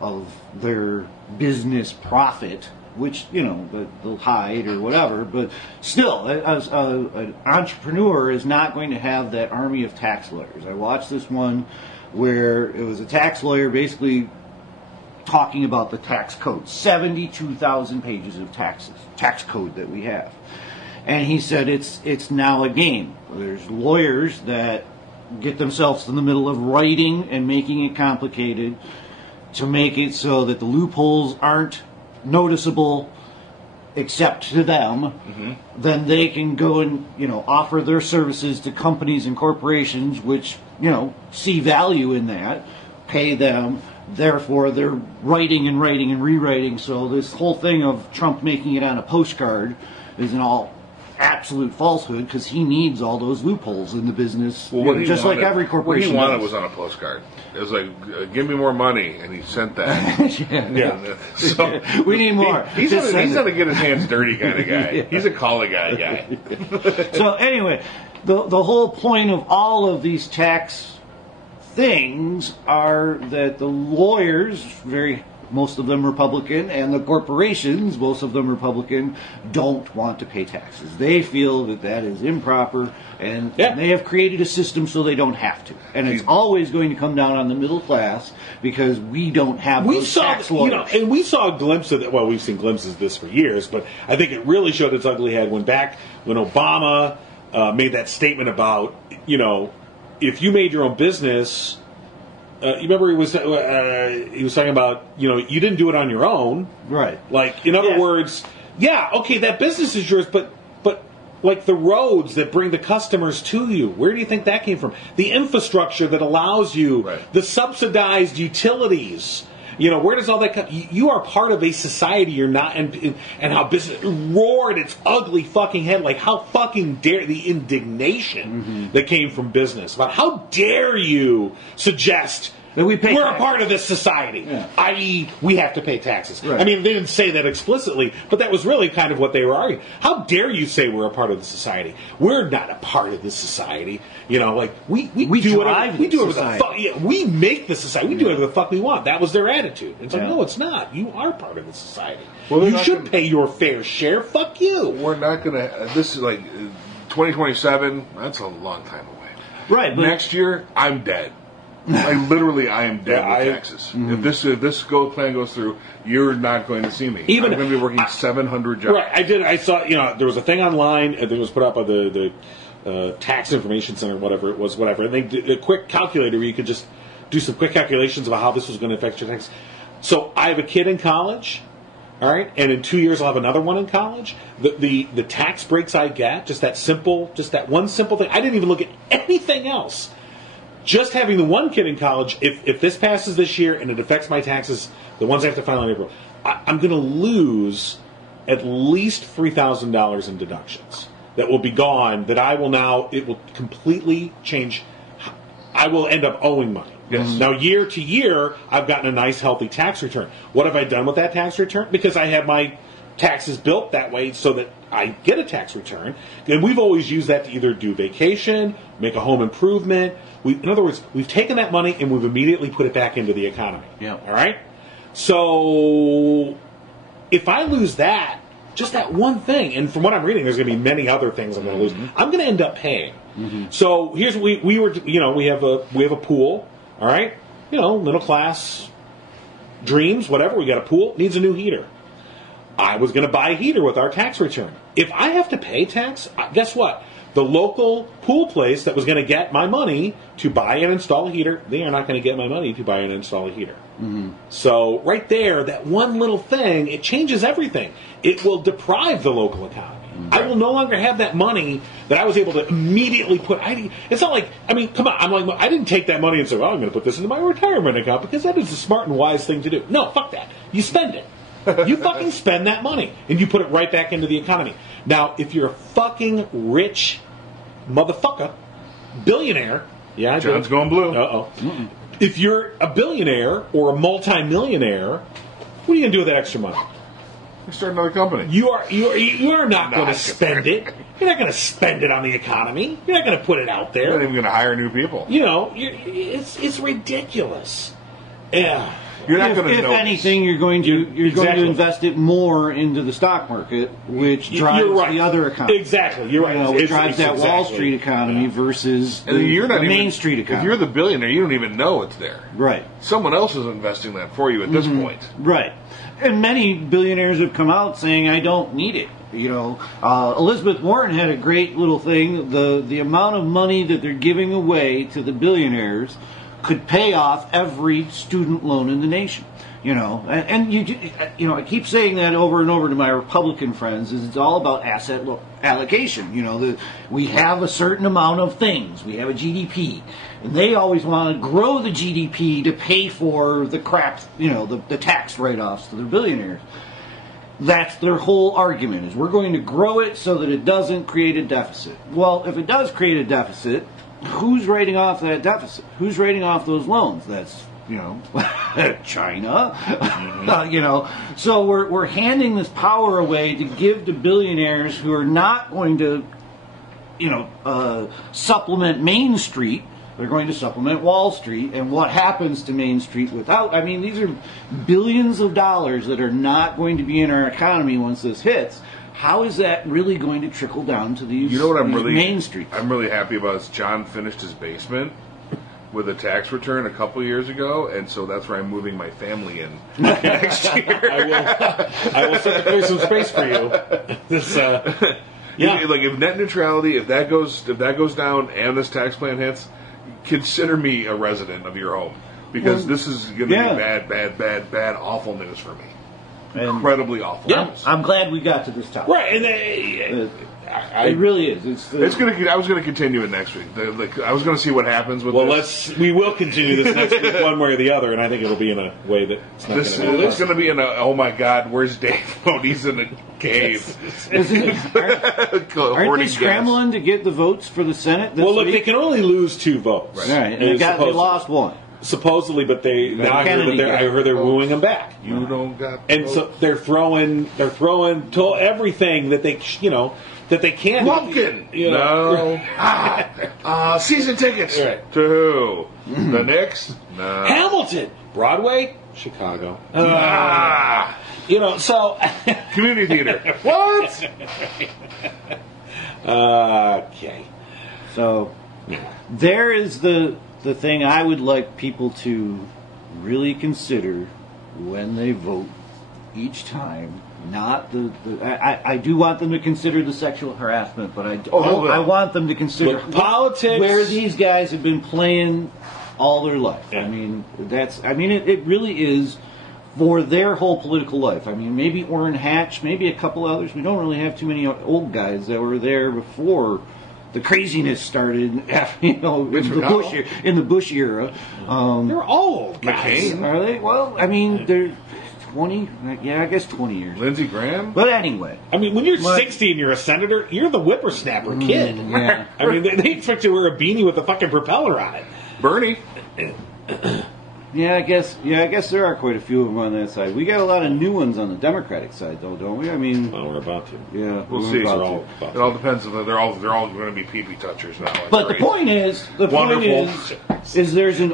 of their business profit, which they'll hide or whatever. But still, as an entrepreneur is not going to have that army of tax lawyers. I watched this one where it was a tax lawyer basically talking about the tax code, 72,000 pages of tax code that we have. And he said it's now a game. There's lawyers that get themselves in the middle of writing and making it complicated to make it so that the loopholes aren't noticeable except to them. Mm-hmm. Then they can go and offer their services to companies and corporations which see value in that, pay them. Therefore, they're writing and writing and rewriting. So this whole thing of Trump making it on a postcard is an all absolute falsehood because he needs all those loopholes in the business, just like every corporation. What he wanted does. was on a postcard. It was like, give me more money, and he sent that. Yeah. So We need more. He's Just send not it. a get his hands dirty kind of guy. Yeah. He's a call a guy. So anyway, the whole point of all of these tax things are that the lawyers, most of them Republican, and the corporations, most of them Republican, don't want to pay taxes. They feel that is improper, and they have created a system so they don't have to. And it's always going to come down on the middle class because we don't have those tax lawyers. And we saw a glimpse of it. Well, we've seen glimpses of this for years, but I think it really showed its ugly head when Obama made that statement about, if you made your own business. You remember he was talking about you didn't do it on your own, Right. Like in other words, okay, that business is yours, but like the roads that bring the customers to you, where do you think that came from? The infrastructure that allows you, the subsidized utilities. Where does all that come? You are part of a society. You're not, and how business roared its ugly fucking head. Like how fucking dare the indignation that came from business about how dare you suggest That we pay we're taxes. a part of this society, Yeah. i.e., we have to pay taxes. Right. I mean, they didn't say that explicitly, but that was really kind of what they were arguing. How dare you say we're a part of the society? We're not a part of this society. You know, like we do drive we do this whatever the society. fuck. Yeah, we make the society. We do whatever the fuck we want. That was their attitude. It's like, Yeah. no, it's not. You are part of the society. Well, they're you not should gonna- pay your fair share. Fuck you. We're not going to. This is like 2027. That's a long time away. Right, but Next year, I'm dead. Like literally, I am dead Yeah, with taxes. If this plan goes through, you're not going to see me. Even- I'm going to be working 700 jobs. Right, I saw, there was a thing online that was put up by the Tax Information Center, whatever it was, and they did a quick calculator where you could just do some quick calculations about how this was going to affect your tax. So I have a kid in college, all right, and in 2 years I'll have another one in college. The tax breaks I get, just that one simple thing. I didn't even look at anything else. Just having the one kid in college, if this passes this year and it affects my taxes, the ones I have to file in April, I'm going to lose at least $3,000 in deductions that will be gone. That it will completely change. I will end up owing money. Yes. Now, year to year, I've gotten a nice, healthy tax return. What have I done with that tax return? Because I have my taxes built that way so that I get a tax return. And we've always used that to either do vacation, make a home improvement. In other words, we've taken that money and we've immediately put it back into the economy. Yeah. All right? So if I lose that, just that one thing, and from what I'm reading, there's going to be many other things I'm going to lose. I'm going to end up paying. So here's what we have a pool. All right? Middle class dreams, whatever. We got a pool, needs a new heater. I was going to buy a heater with our tax return. If I have to pay tax, guess what? The local pool place that was going to get my money to buy and install a heater, they are not going to get my money to buy and install a heater. So right there, that one little thing, it changes everything. It will deprive the local economy. I will no longer have that money that I was able to immediately put. It's not like, come on. I didn't take that money and say, well, I'm going to put this into my retirement account because that is the smart and wise thing to do. No, fuck that. You spend it. You fucking spend that money and you put it right back into the economy. Now, if you're a fucking rich motherfucker, billionaire, yeah, John's going blue. Uh-oh. If you're a billionaire or a multimillionaire, what are you going to do with that extra money? You start another company. You are not going to spend it. You're not going to spend it on the economy. You're not going to put it out You're not there. even going to hire new people. It's ridiculous. Yeah. You're not going to if notice. anything, you're going to Exactly. invest it more into the stock market, which drives You're right. the other economy. Exactly. You're right. Which It's drives that Wall exactly. Street economy versus And you're not the even, Main Street If economy. you're the billionaire, you don't even know it's there. Right. Someone else is investing that for you at this point. Right. And many billionaires have come out saying, I don't need it. Elizabeth Warren had a great little thing. The amount of money that they're giving away to the billionaires could pay off every student loan in the nation. I keep saying that over and over to my Republican friends. Is it's all about asset allocation. We have a certain amount of things. We have a GDP, and they always want to grow the GDP to pay for the crap. The tax write-offs to the billionaires. That's their whole argument: is we're going to grow it so that it doesn't create a deficit. Well, if it does create a deficit, who's writing off that deficit? Who's writing off those loans? That's China. So we're handing this power away to give to billionaires who are not going to, supplement Main Street. They're going to supplement Wall Street. And what happens to Main Street without? These are billions of dollars that are not going to be in our economy once this hits. How is that really going to trickle down to these? Main Street? I'm really happy about is John finished his basement with a tax return a couple years ago, and so that's where I'm moving my family in next year. I will set to clear some space for you. Like if net neutrality, if that goes down, and this tax plan hits, consider me a resident of your home because this is going to be bad, awful news for me. Incredibly awful. Yeah. news. I'm glad we got to this topic. Right, and It really is. I was gonna continue it next week. I was gonna see what happens with this. we will continue this next week one way or the other, and I think it'll be in a way that it's not This going to is going to be in a, oh my God, where's Dave? Oh, he's in a cave. Aren't they scrambling to get the votes for the Senate this Well, look, week? they can only lose 2 votes. Right, and they lost one. supposedly, but now I Kennedy heard they're wooing him back. You don't got. And so they're throwing to everything that they that they can. Lumpkin. No. Season tickets. Right. To who? The Knicks. No. Hamilton, Broadway, Chicago. So Community theater. What? Okay. So there is the thing I would like people to really consider when they vote each time. Not I do want them to consider the sexual harassment, but I want them to consider politics, where these guys have been playing all their life. Yeah. It really is for their whole political life. I mean, maybe Orrin Hatch, maybe a couple others. We don't really have too many old guys that were there before the craziness started. After, in the Bush era. They're all old guys. McCain. Are they? Well, I mean, they're 20. Yeah, I guess 20 years. Lindsey Graham. But anyway. I mean, when you're 60 and you're a senator, you're the whippersnapper kid. Yeah. I mean, they expect you to wear a beanie with a fucking propeller on it. Bernie. Yeah, I guess there are quite a few of them on that side. We got a lot of new ones on the Democratic side, though, don't we? I mean, Well, we're about to. yeah, We'll we're see. about to. It all depends on they're all going to be pee-pee touchers now. That's But great. the point is, there's an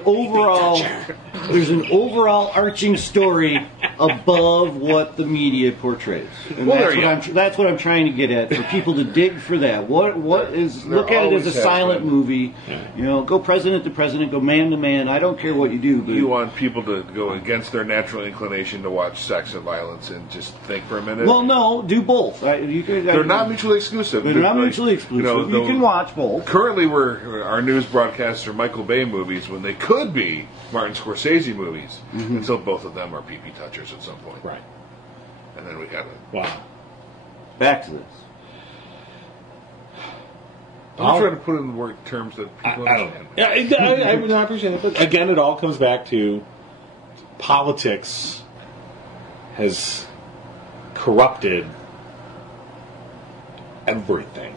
overall arching story above what the media portrays, and Well, that's what I'm trying to get at for people to dig for that. What is There look at it as always a has silent been. movie. Go president to president, go man to man. I don't care what you do, but You want people to go against their natural inclination to watch sex and violence and just think for a minute. well, no, do both. They're not mutually exclusive. They're not mutually exclusive. You can watch both. Currently, our news broadcasts are Michael Bay movies when they could be Martin Scorsese movies until both of them are pee-pee touchers at some point. Right. And then we got it. Wow. Back to this. I'm trying to put it in word terms that people I don't understand. know. I appreciate it. But again, it all comes back to politics has corrupted everything.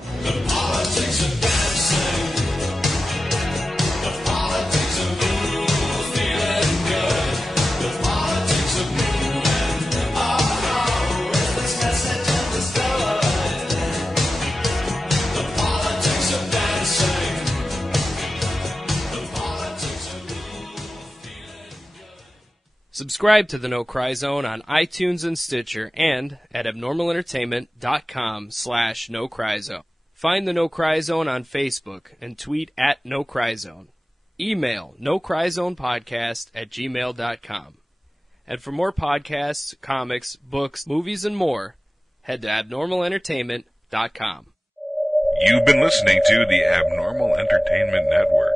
Subscribe to the No Cry Zone on iTunes and Stitcher and at abnormalentertainment.com/No Cry Zone. Find the No Cry Zone on Facebook and tweet at No Cry Zone. Email nocryzonepodcast@gmail.com. And for more podcasts, comics, books, movies, and more, head to abnormalentertainment.com. You've been listening to the Abnormal Entertainment Network.